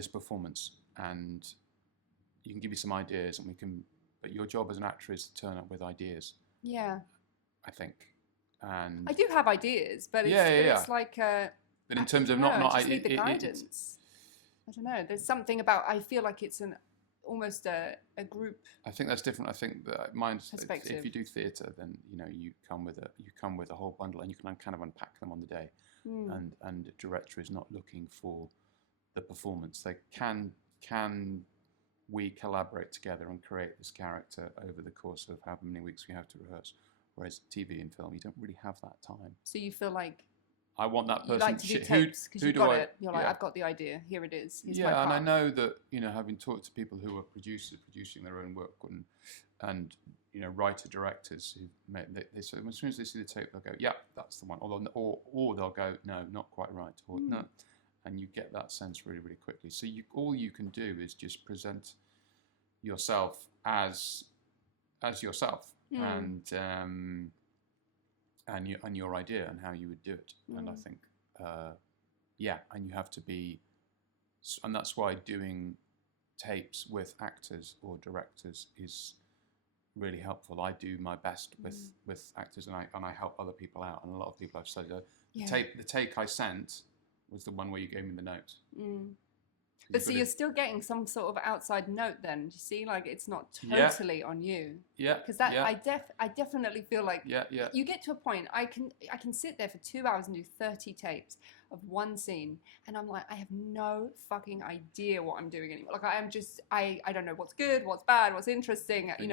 performance, and you can give me some ideas, and but your job as an actor is to turn up with ideas. Yeah. I think. And I do have ideas, but it's like but in terms of need the guidance. I don't know. There's something about, I feel like it's almost a group. I think that's different. I think that mine's perspective. If you do theatre, then you come with a whole bundle, and you can kind of unpack them on the day. And the director is not looking for the performance. They can we collaborate together and create this character over the course of however many weeks we have to rehearse. Whereas TV and film, you don't really have that time. So you feel like I want that person. You like to do tapes because you've got it. You're like, I've got the idea. Here it is. Here's my part. And I know that having talked to people who are producing their own work, and writer directors who they say as soon as they see the tape, they'll go, yeah, that's the one. Or they'll go, no, not quite right, or no, and you get that sense really, really quickly. So all you can do is just present yourself as yourself. And your idea and how you would do it. And I think, and you have to be, and that's why doing tapes with actors or directors is really helpful. I do my best with actors, and I help other people out. And a lot of people have said the take I sent was the one where you gave me the note. But so you're still getting some sort of outside note then, you see? Like, it's not totally on you. Yeah. Because I definitely feel like you get to a point, I can sit there for 2 hours and do 30 tapes of one scene, and I'm like, I have no fucking idea what I'm doing anymore. Like, I am just, I don't know what's good, what's bad, what's interesting. You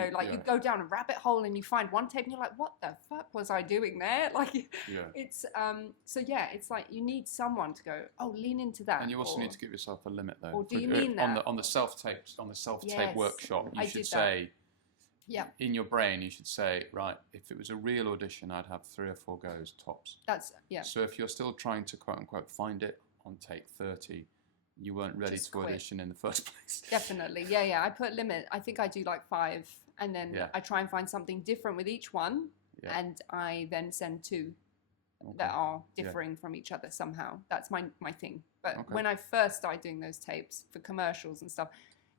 go down a rabbit hole and you find one tape and you're like, what the fuck was I doing there? Like, it's, it's like you need someone to go, oh, lean into that. And you also need to give yourself a limit though. Or do you mean that? On the self-tapes, on the self-tape workshop, you should say, in your brain, you should say, right, if it was a real audition, I'd have 3 or 4 goes tops. So if you're still trying to quote unquote find it on take 30, you weren't ready to audition in the first place. Definitely, I put a limit. I think I do like 5, and then I try and find something different with each one, and I then send 2 that are differing from each other somehow. That's my thing. But when I first started doing those tapes for commercials and stuff,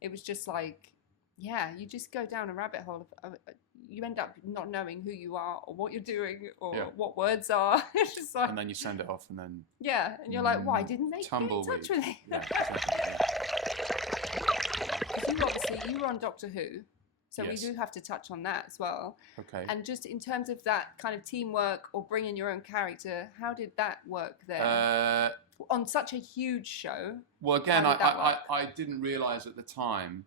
it was just like, you just go down a rabbit hole. You end up not knowing who you are or what you're doing or what words are. It's just like, and then you send it off, and then and you're like, why didn't they get in touch with me? You were on Doctor Who, so we do have to touch on that as well. Okay. And just in terms of that kind of teamwork or bringing your own character, how did that work there on such a huge show? Well, again, I didn't realise at the time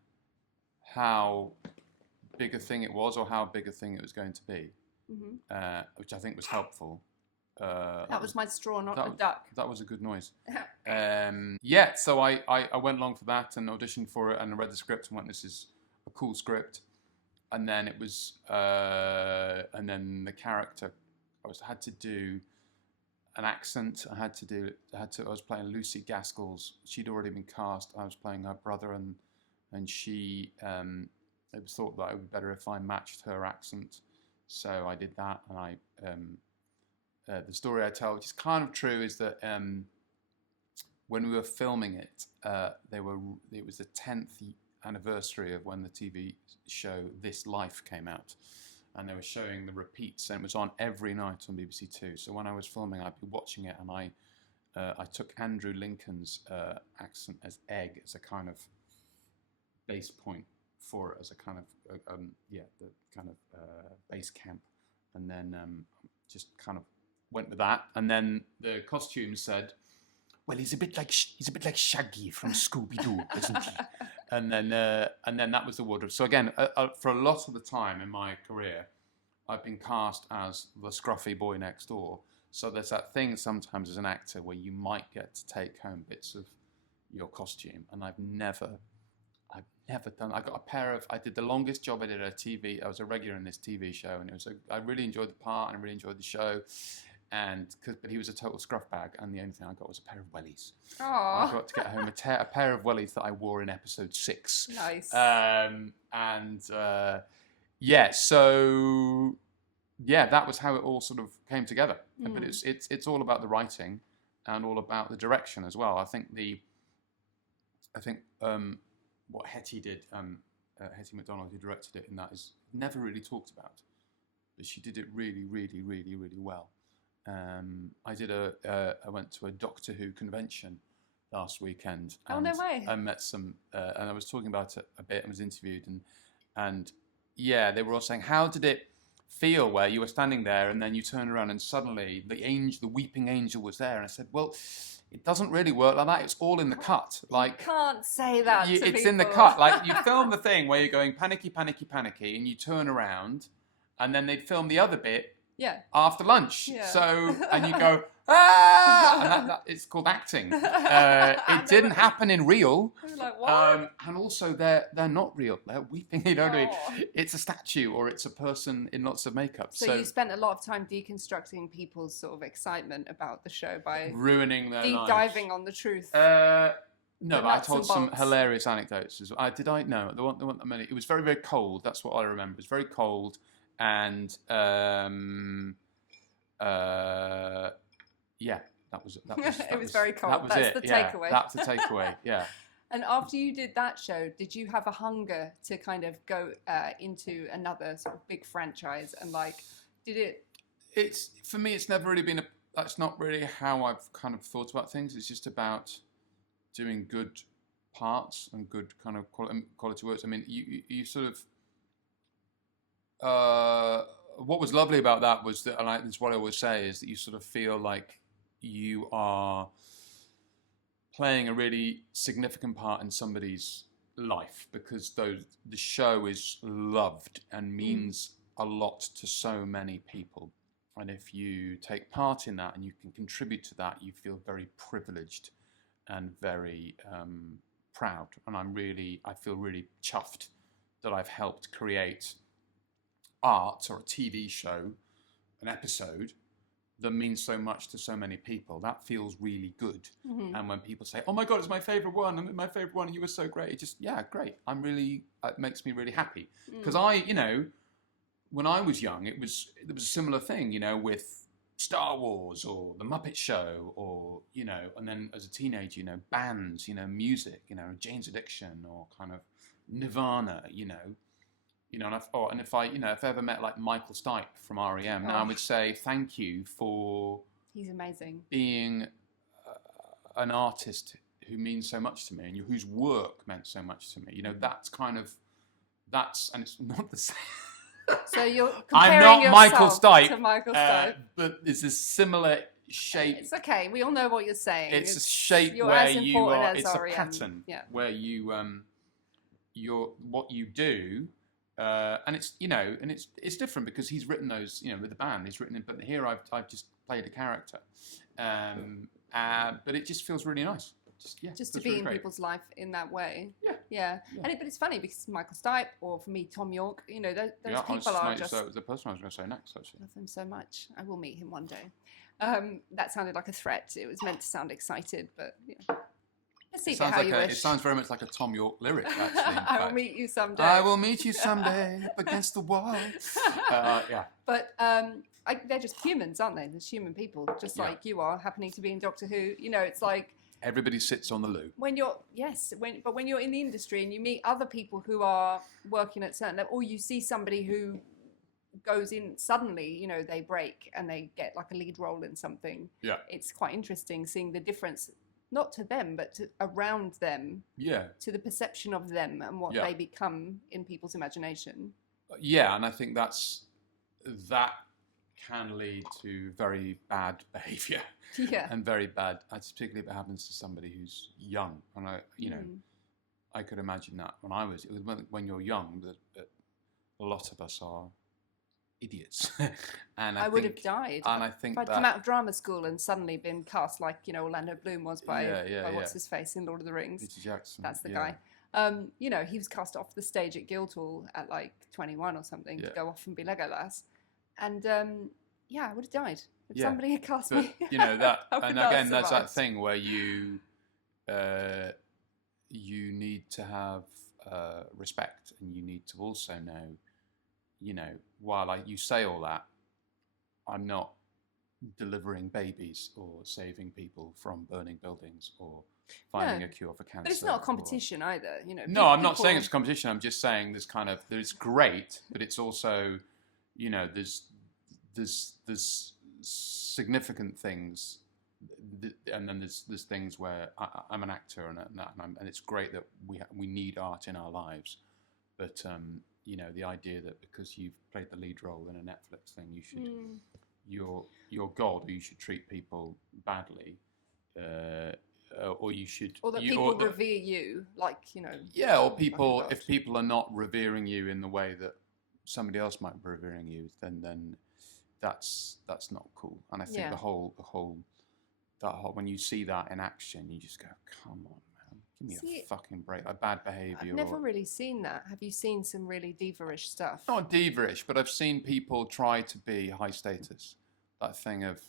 how big a thing it was, or how big a thing it was going to be, which I think was helpful. That was my straw, not the duck. That was a good noise. So I went along for that and auditioned for it, and I read the script and went, this is a cool script. And then it was, and then the character, I had to do an accent. I was playing Lucy Gaskell's. She'd already been cast. I was playing her brother, and she, it was thought that it would be better if I matched her accent. So I did that, and the story I tell, which is kind of true, is that when we were filming it, it was the 10th anniversary of when the TV show This Life came out, and they were showing the repeats, and it was on every night on BBC Two. So when I was filming, I'd be watching it, and I took Andrew Lincoln's accent as egg as a kind of base point for it, as a kind of the kind of base camp, and then just kind of went with that. And then the costume said, "Well, he's a bit like Shaggy from Scooby-Doo, isn't he?" And then that was the wardrobe. So again, for a lot of the time in my career, I've been cast as the scruffy boy next door. So there's that thing sometimes as an actor where you might get to take home bits of your costume, and I've never done. I did the longest job I did at TV. I was a regular in this TV show, and I really enjoyed the part, and I really enjoyed the show. But he was a total scruff bag, and the only thing I got was a pair of wellies. Aww. I got to get home a pair of wellies that I wore in episode 6. Nice. That was how it all sort of came together. But it's all about the writing and all about the direction as well. I think what Hetty did, Hetty MacDonald, who directed it, in that is never really talked about, but she did it really, really, really, really well. I went to a Doctor Who convention last weekend. Oh, no way. I met some, and I was talking about it a bit and was interviewed, and they were all saying, how did it feel where you were standing there and then you turn around and suddenly the weeping angel was there? And I said, well, it doesn't really work like that. It's all in the cut. Like, you can't say that to it's people. in the cut. Like, you film the thing where you're going panicky, panicky, panicky, and you turn around, and then they'd film the other bit after lunch. Yeah. So, and you go, ah! And it's called acting. It didn't happen in real. Like, what? And also, they're not real. They're weeping, you know what I mean? It's a statue, or it's a person in lots of makeup. So you spent a lot of time deconstructing people's sort of excitement about the show by ruining their deep lives. diving on the truth. No, but I told some hilarious anecdotes as well. Did I? No, the one. I mean, it was very, very cold. That's what I remember. It was very cold, and that was it was very cold. That's the takeaway. That's the takeaway. Yeah. And after you did that show, did you have a hunger to kind of go into another sort of big franchise? And like, did it? It's for me. It's never really been a. That's not really how I've kind of thought about things. It's just about doing good parts and good kind of quality works. I mean, you sort of. What was lovely about that was that, and that's what I always say, is that you sort of feel like you are playing a really significant part in somebody's life, because the show is loved and means a lot to so many people. And if you take part in that and you can contribute to that, you feel very privileged and very proud. And I feel really chuffed that I've helped create art or a TV show, an episode that means so much to so many people. That feels really good. Mm-hmm. And when people say, "Oh my God, it's my favorite one. I'm my favorite one. You were so great." It just, great. It makes me really happy. Because when I was young, there was a similar thing, with Star Wars or The Muppet Show, or, and then as a teenager, bands, music, Jane's Addiction, or kind of Nirvana, and if I ever met like Michael Stipe from REM, now I would say thank you for. He's amazing. Being an artist who means so much to me, and whose work meant so much to me. And it's not the same. So you're I'm comparing not Michael yourself Stipe, to Michael Stipe, but it's a similar shape. It's okay. We all know what you're saying. It's a shape where you are. It's a pattern where you what you do. And it's and it's different because he's written those with the band. He's written it, but here I've just played a character, but it just feels really nice. Just to be in people's life in that way. Yeah. But it's funny because Michael Stipe, or for me Tom York, those people are just. So the person I was going to say next, actually. Love him so much. I will meet him one day. That sounded like a threat. It was meant to sound excited, but let's see how you wish. It sounds very much like a Tom York lyric, actually. I will meet you someday. I will meet you someday up against the wall. But they're just humans, aren't they? There's human people, just like you are, happening to be in Doctor Who. It's like Everybody sits on the loo. when you're when you're in the industry and you meet other people who are working at certain level, or you see somebody who goes in suddenly, you know, they break and they get like a lead role in something. Yeah. It's quite interesting seeing the difference, not to them, but to around them. Yeah. To the perception of them and what they become in people's imagination. Yeah, and I think that can lead to very bad behaviour. Yeah. And very bad, particularly if it happens to somebody who's young. And I could imagine that when you're young, that a lot of us are idiots. And I would have died. And I think if I'd come out of drama school and suddenly been cast like, you know, Orlando Bloom was by what's his face in Lord of the Rings. Peter Jackson. That's the guy. You know, he was cast off the stage at Guildhall at like 21 or something to go off and be Legolas. And I would have died if somebody had cast me. You know that, and again, there's that thing where you need to have respect, and you need to also know, you know, while you say all that, I'm not delivering babies or saving people from burning buildings or finding a cure for cancer. But it's not a competition either, you know. No, I'm not saying it's a competition. I'm just saying there's great, but it's also, you know, there's significant things, and then there's things where I'm an actor and it's great that we need art in our lives, but you know, the idea that because you've played the lead role in a Netflix thing, you should you're God, or you should treat people badly, or you should, or that people revere you, like, you know. Yeah, or people, if people are not revering you in the way that somebody else might be revering you, then that's not cool. And I think when you see that in action, you just go, come on, man, give me a fucking break. Like bad behaviour. I've never really seen that. Have you seen some really diva-ish stuff? Not diva-ish, but I've seen people try to be high status. That thing of,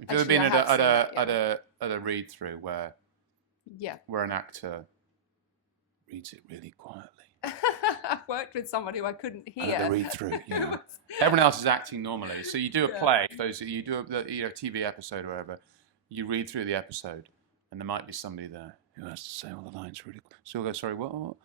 have you ever been at a read through where an actor reads it really quietly? I worked with somebody who I couldn't hear. The read through, you know. Everyone else is acting normally. So you do a play, you do a TV episode or whatever, you read through the episode, and there might be somebody there who has to say all the lines really quick. So you'll go, sorry, what?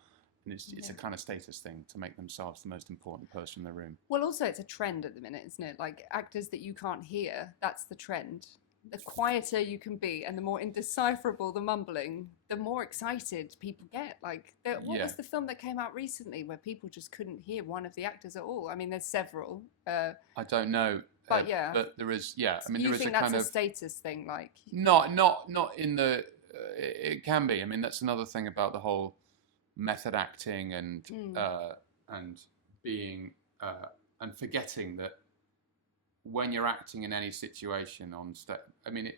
And it's a kind of status thing to make themselves the most important person in the room. Well, also it's a trend at the minute, isn't it? Like actors that you can't hear, that's the trend. The quieter you can be and the more indecipherable the mumbling, the more excited people get. Like, what was the film that came out recently where people just couldn't hear one of the actors at all? I mean, there's several. I don't know. But but there is, I mean, you there is think a kind that's of a status thing, like? Not in the. It can be. I mean, that's another thing about the whole method acting and being and forgetting that when you're acting in any situation on stage, I mean,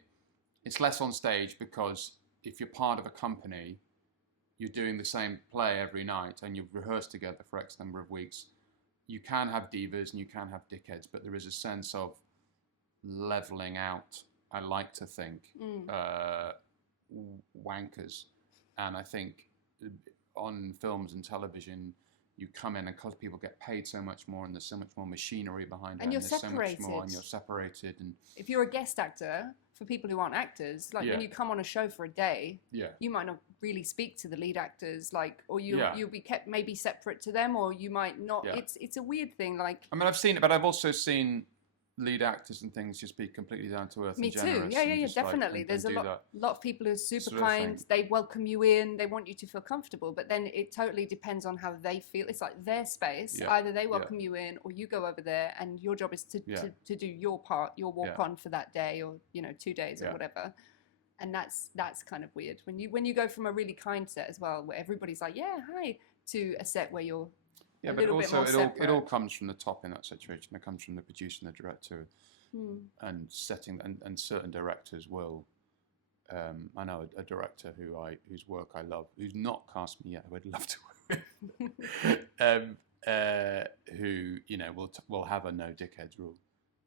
it's less on stage because if you're part of a company, you're doing the same play every night and you've rehearsed together for X number of weeks. You can have divas and you can have dickheads, but there is a sense of leveling out, I like to think, wankers. And I think on films and television, you come in and because people get paid so much more and there's so much more machinery behind it, and you're there's separated. So much more, and you're separated. And if you're a guest actor, for people who aren't actors, like when you come on a show for a day, you might not really speak to the lead actors, like, or you'll be kept maybe separate to them, or you might not. It's a weird thing. Like, I mean, I've seen it, but I've also seen lead actors and things just be completely down to earth. Me and generous. too. Yeah, definitely. There's a lot of people who are super kind. They welcome you in. They want you to feel comfortable. But then it totally depends on how they feel. It's like their space. Yeah. Either they welcome you in, or you go over there, and your job is to do your part, your walk on for that day, or 2 days or whatever. And that's kind of weird when you go from a really kind set as well, where everybody's like, yeah, hi, to a set where you're but also it all comes from the top in that situation. It comes from the producer and the director, and setting and certain directors will. I know a director whose work I love, who's not cast me yet, who I'd love to work with, who will have a no dickheads rule.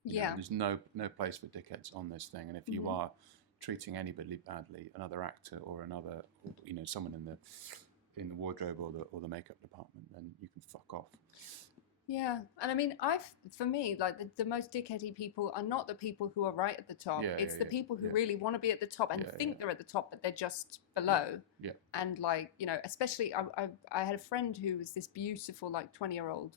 You know, there's no place for dickheads on this thing, and if you are treating anybody badly, another actor or another, someone in the wardrobe or the makeup department, then you can fuck off. Yeah, and I mean, for me, like the most dickheady people are not the people who are right at the top. Yeah, It's yeah, the yeah, people who yeah. really want to be at the top and Yeah, think yeah. they're at the top, but they're just below. Yeah. And like, you know, especially I had a friend who was this beautiful, like 20-year-old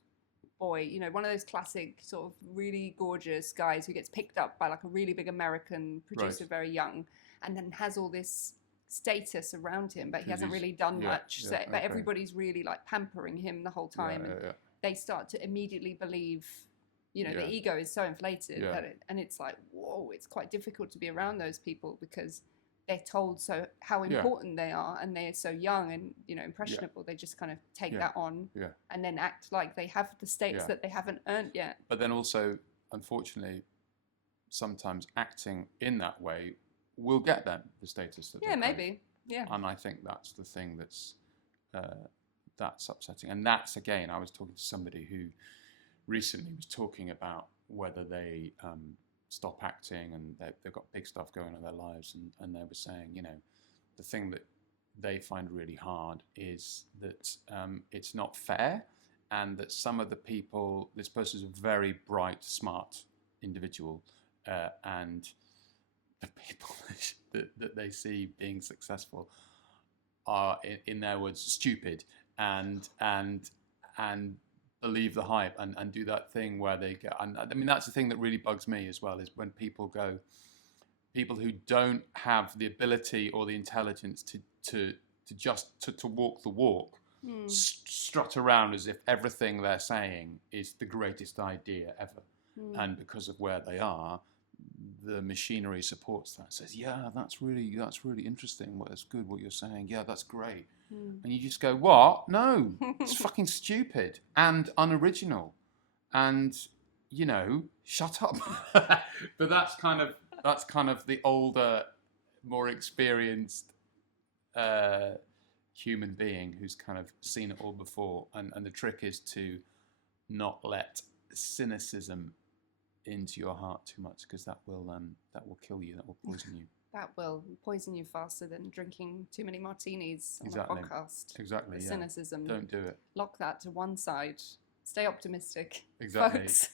boy, you know, one of those classic sort of really gorgeous guys who gets picked up by like a really big American producer Right. very young, and then has all this status around him, but he hasn't He's- really done yeah, much. yeah, So, but okay. everybody's really like pampering him the whole time, Yeah, and yeah, they start to immediately believe, you know, Yeah. the ego is so inflated Yeah. that and it's like, whoa, it's quite difficult to be around those people because they're told so how Yeah. important they are, and they're so young and, you know, impressionable. They just kind of take Yeah. that on Yeah. and then act like they have the status Yeah. that they haven't earned yet. But then also, unfortunately, sometimes acting in that way will get them the status that they Yeah, crave. maybe. Yeah. And I think that's the thing that's upsetting. And that's, again, I was talking to somebody who recently was talking about whether they stop acting, and they've got big stuff going on in their lives, and they were saying, you know, the thing that they find really hard is that it's not fair, and that some of the people, this person's a very bright, smart individual, and the people that they see being successful are, in their words, stupid, and believe the hype, and do that thing where they go. And I mean, that's the thing that really bugs me as well, is when people who don't have the ability or the intelligence to walk the walk, strut around as if everything they're saying is the greatest idea ever, and because of where they are, the machinery supports that. It says, yeah, that's really interesting. Well, that's good what you're saying. Yeah, that's great. And you just go, what? No, it's fucking stupid and unoriginal, and, you know, shut up. But that's kind of the older, more experienced human being who's kind of seen it all before. And the trick is to not let cynicism into your heart too much, because that will kill you. That will poison you. That will poison you faster than drinking too many martinis on Exactly. a podcast. Exactly. The Yeah. cynicism. Don't do it. Lock that to one side. Stay optimistic. Exactly. Folks.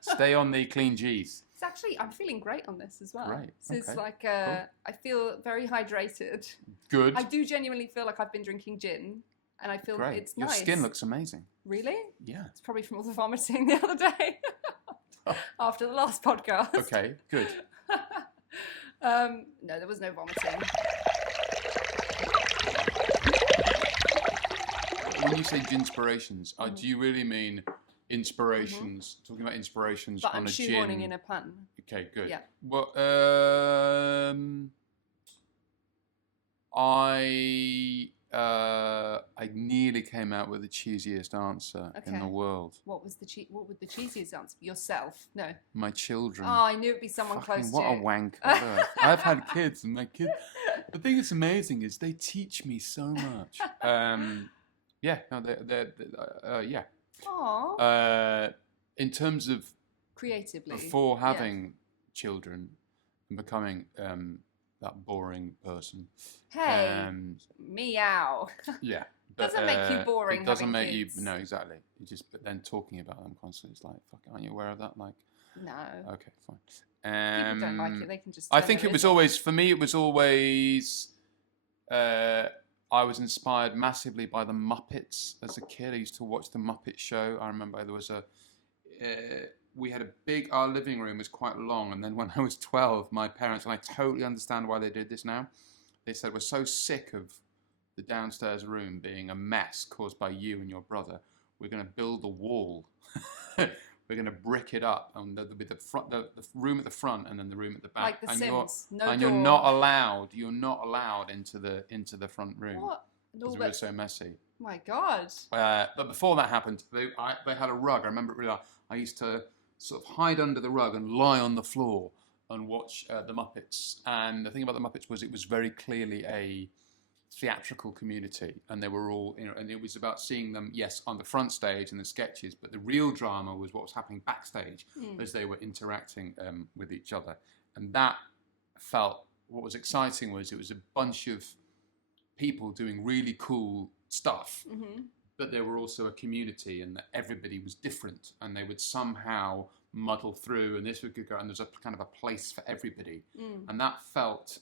Stay on the clean G's. It's actually, I'm feeling great on this as well. Great. This is Okay. like, Cool. I feel very hydrated. Good. I do genuinely feel like I've been drinking gin, and I feel Great. it's Your nice. skin looks amazing. Really? Yeah. It's probably from all the vomiting the other day after the last podcast. Okay. Good. No, there was no vomiting. When you say ginspirations, do you really mean inspirations? Talking about inspirations But on I'm a shoehorning gin? in a pun. Okay, good. Yeah. Well, I nearly came out with the cheesiest answer in Okay. the world. What would the cheesiest answer? Yourself? No. My children. Oh, I knew it'd be someone Fucking close what to a you. wanker. I've had kids, and my kids. The thing that's amazing is they teach me so much. Yeah, no, yeah. Aww. In terms of Creatively. before having children and becoming that boring person. Hey, meow. Yeah. Doesn't make you boring. It doesn't having make kids. you. No, exactly. You just, but then talking about them constantly, it's like, fuck, aren't you aware of that? Like, No. okay, fine. People don't like it. They can just. I turn think their it was lids off. always, for me, it was always, I was inspired massively by the Muppets as a kid. I used to watch the Muppet Show. I remember there was we had our living room was quite long. And then when I was 12, my parents, and I totally understand why they did this now, they said, we're so sick of the downstairs room being a mess caused by you and your brother. We're going to build a wall. We're going to brick it up, and there'll be the room at the front, and then the room at the back. Like The and Sims. No and door. you're not allowed. You're not allowed into the front room What? No, because we were so messy. my God. But before that happened, they had a rug. I remember it really well. I used to sort of hide under the rug and lie on the floor and watch the Muppets. And the thing about the Muppets was it was very clearly a theatrical community, and they were all, and it was about seeing them, yes, on the front stage and the sketches, but the real drama was what was happening backstage as they were interacting with each other. And that felt, what was exciting was it was a bunch of people doing really cool stuff, but they were also a community, and that everybody was different, and they would somehow muddle through, and this would go, and there's a kind of a place for everybody, and that felt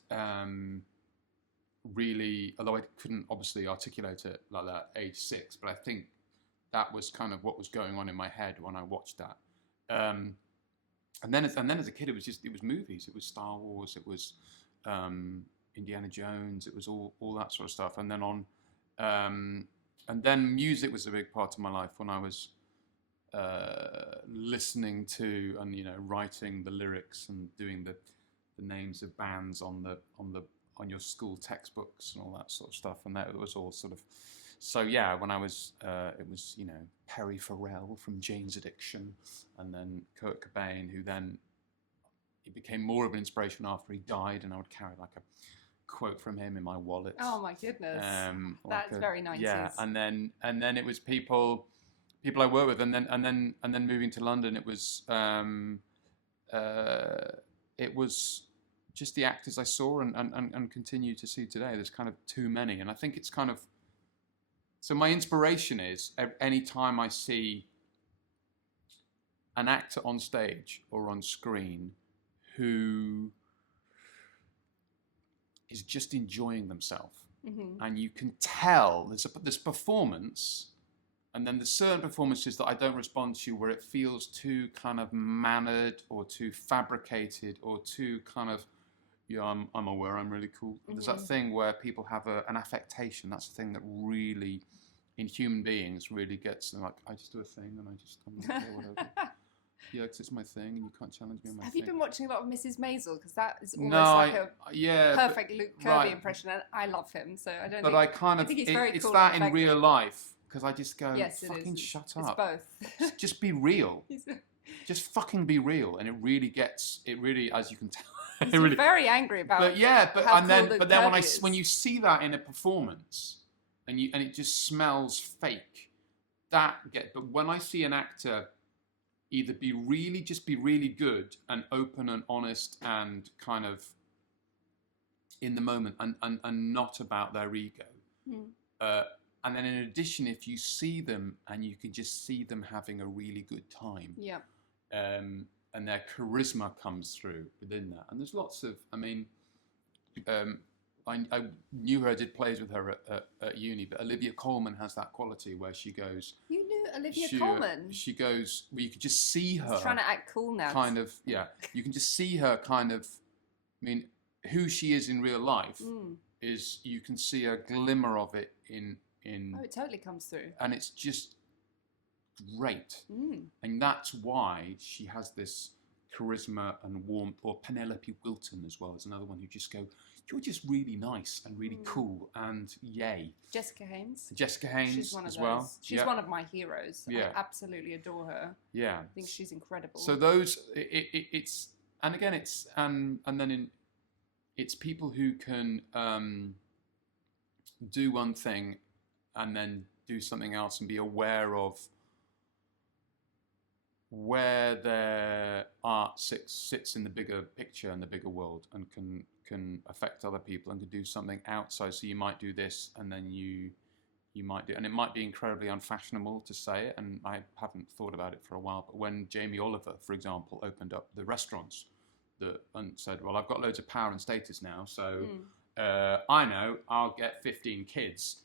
really, although I couldn't obviously articulate it like that at age 6, but I think that was kind of what was going on in my head when I watched that. And then as a kid, it was movies, it was Star Wars, it was Indiana Jones, it was all that sort of stuff, and then music was a big part of my life when I was listening to and writing the lyrics and doing the names of bands on your school textbooks and all that sort of stuff, and that was all sort of. So yeah, when I was, it was Perry Farrell from Jane's Addiction, and then Kurt Cobain, who then he became more of an inspiration after he died, and I would carry like a quote from him in my wallet. Oh my goodness, that's very 90s. Yeah, and then it was people I work with, and then moving to London, it was just the actors I saw and continue to see today. There's kind of too many, and I think it's kind of. So my inspiration is any time I see an actor on stage or on screen who is just enjoying themselves, and you can tell there's performance, and then there's certain performances that I don't respond to where it feels too kind of mannered or too fabricated or too kind of. Yeah, I'm aware I'm really cool. There's that thing where people have an affectation. That's the thing that really, in human beings, really gets them. Like, I just do a thing and I'm like, okay, whatever. Yeah, because it's my thing and you can't challenge me on my thing. Have you been watching a lot of Mrs. Maisel? Because that is almost perfect Luke Kirby impression, and I love him. So I don't. But I think he's very cool. It's that in real life, because I just go, yes, fucking shut up. It's both. Just be real. Just fucking be real, and it really, as you can tell. He's really, very angry about. But yeah, but then when you see that in a performance, and it just smells fake, But when I see an actor either be really good and open and honest and kind of in the moment and not about their ego. And then in addition, if you see them and you can just see them having a really good time. Yeah. And their charisma comes through within that. And there's lots of, I knew her, I did plays with her at uni, but Olivia Colman has that quality where she goes... You knew Olivia Colman? She goes, well, you could just see her... She's trying to act cool now. Kind of, yeah. You can just see her kind of, who she is in real life is, you can see a glimmer of it in... Oh, it totally comes through. And it's just great. And that's why she has this charisma and warmth. Or Penelope Wilton as well is another one who just go, you're just really nice and really cool and yay. Jessica Haynes. She's one of those. Well. She's one of my heroes. Yeah. I absolutely adore her. Yeah. I think she's incredible. So those, it's, and again, it's, and then it's people who can do one thing and then do something else and be aware of where their art sits in the bigger picture and the bigger world, and can affect other people and can do something outside. So you might do this, and then you might do, and it might be incredibly unfashionable to say it, and I haven't thought about it for a while, but when Jamie Oliver, for example, opened up the restaurants and said, well, I've got loads of power and status now, so I know I'll get 15 kids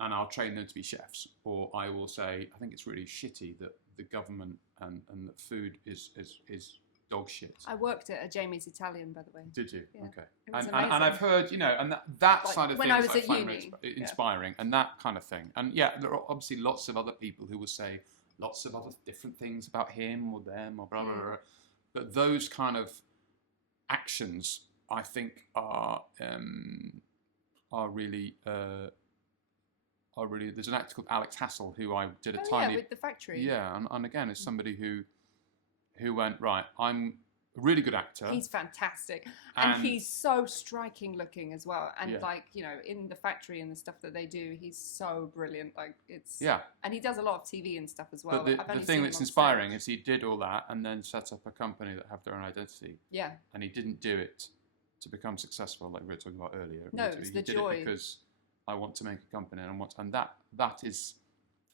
and I'll train them to be chefs. Or I will say, I think it's really shitty that the government and that food is dog shit. I worked at a Jamie's Italian, by the way. Did you? Yeah. Okay. And I've heard, and that like side of when things I was I at find uni. really inspiring, and that kind of thing. And yeah, there are obviously lots of other people who will say lots of other different things about him or them or blah, blah, blah. But those kind of actions, I think, are really... there's an actor called Alex Hassel who I did a tiny... Yeah, with The Factory. Yeah, and again, is somebody who went, right, I'm a really good actor. He's fantastic. And he's so striking looking as well. And in The Factory and the stuff that they do, he's so brilliant. Like, it's... Yeah. And he does a lot of TV and stuff as well. But the thing that's inspiring is he did all that and then set up a company that have their own identity. Yeah. And he didn't do it to become successful like we were talking about earlier. No, it's the joy. He did it because I want to make a company and that is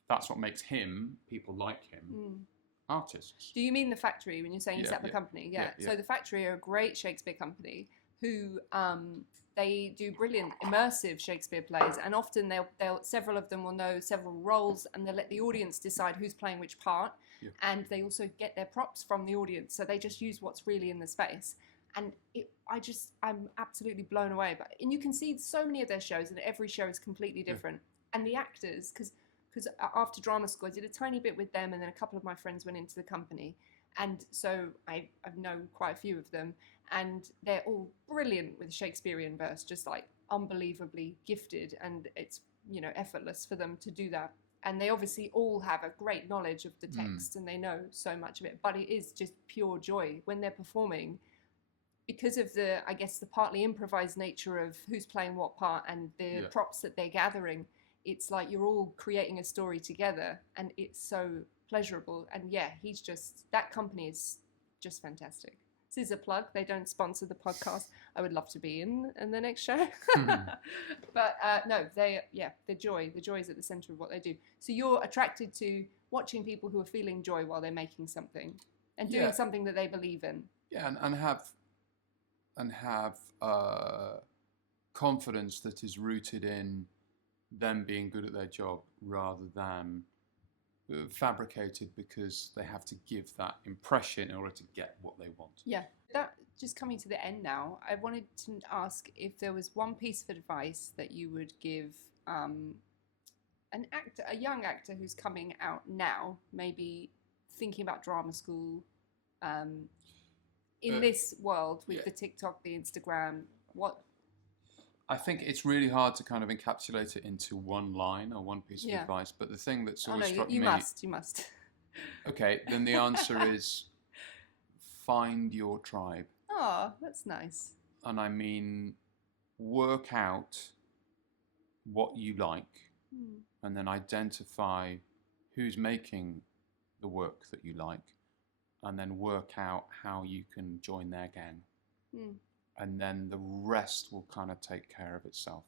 that's what makes him, people like him, artists. Do you mean the Factory when you're saying you Yeah, set up a yeah. company? Yeah, So yeah. the Factory are a great Shakespeare company who they do brilliant immersive Shakespeare plays, and often they'll several of them will know several roles, and they'll let the audience decide who's playing which part. Yeah. And they also get their props from the audience, so they just use what's really in the space. And I'm absolutely blown away. And you can see so many of their shows, and every show is completely different. Yeah. And the actors, because after drama school, I did a tiny bit with them, and then a couple of my friends went into the company. And so I've known quite a few of them, and they're all brilliant with Shakespearean verse, just like unbelievably gifted, and it's, effortless for them to do that. And they obviously all have a great knowledge of the text, and they know so much of it, but it is just pure joy when they're performing, because of the partly improvised nature of who's playing what part and the props that they're gathering. It's like you're all creating a story together, and it's so pleasurable. And that company is just fantastic. This is a plug. They don't sponsor the podcast. I would love to be in the next show. But no, the joy is at the center of what they do. So you're attracted to watching people who are feeling joy while they're making something and doing something that they believe in. Yeah, and have confidence that is rooted in them being good at their job rather than fabricated because they have to give that impression in order to get what they want. Yeah, that just coming to the end now, I wanted to ask if there was one piece of advice that you would give a young actor who's coming out now, maybe thinking about drama school, in this world with the TikTok, the Instagram, what? I think it's really hard to kind of encapsulate it into one line or one piece of advice, but the thing that's always struck me... You must. Okay, then the answer is find your tribe. Oh, that's nice. And I mean, work out what you like and then identify who's making the work that you like and then work out how you can join their gang. And then the rest will kind of take care of itself.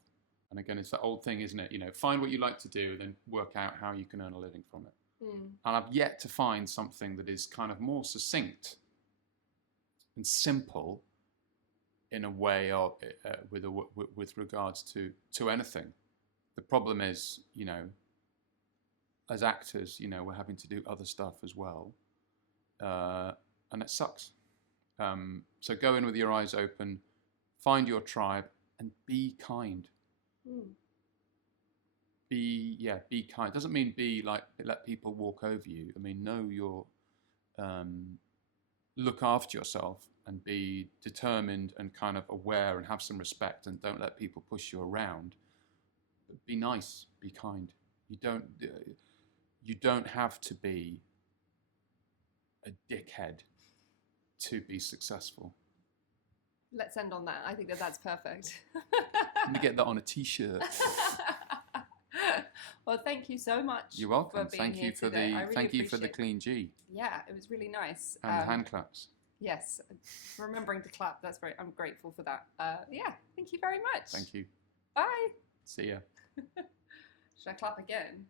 And again, it's that old thing, isn't it? Find what you like to do, then work out how you can earn a living from it. And I've yet to find something that is kind of more succinct and simple in a way of with regards to anything. The problem is, as actors, we're having to do other stuff as well, and it sucks. So go in with your eyes open, find your tribe, and be kind. Be kind. Doesn't mean be like let people walk over you. I mean, know your, look after yourself and be determined and kind of aware and have some respect and don't let people push you around. But be nice, be kind. You don't have to be a dickhead to be successful. Let's end on that. I think that's perfect. Let me get that on a t-shirt. Well, thank you so much. You're welcome. Thank you for the clean G. Yeah, it was really nice. And the hand claps. Yes, remembering to clap. I'm grateful for that. Thank you very much. Thank you. Bye. See ya. Should I clap again?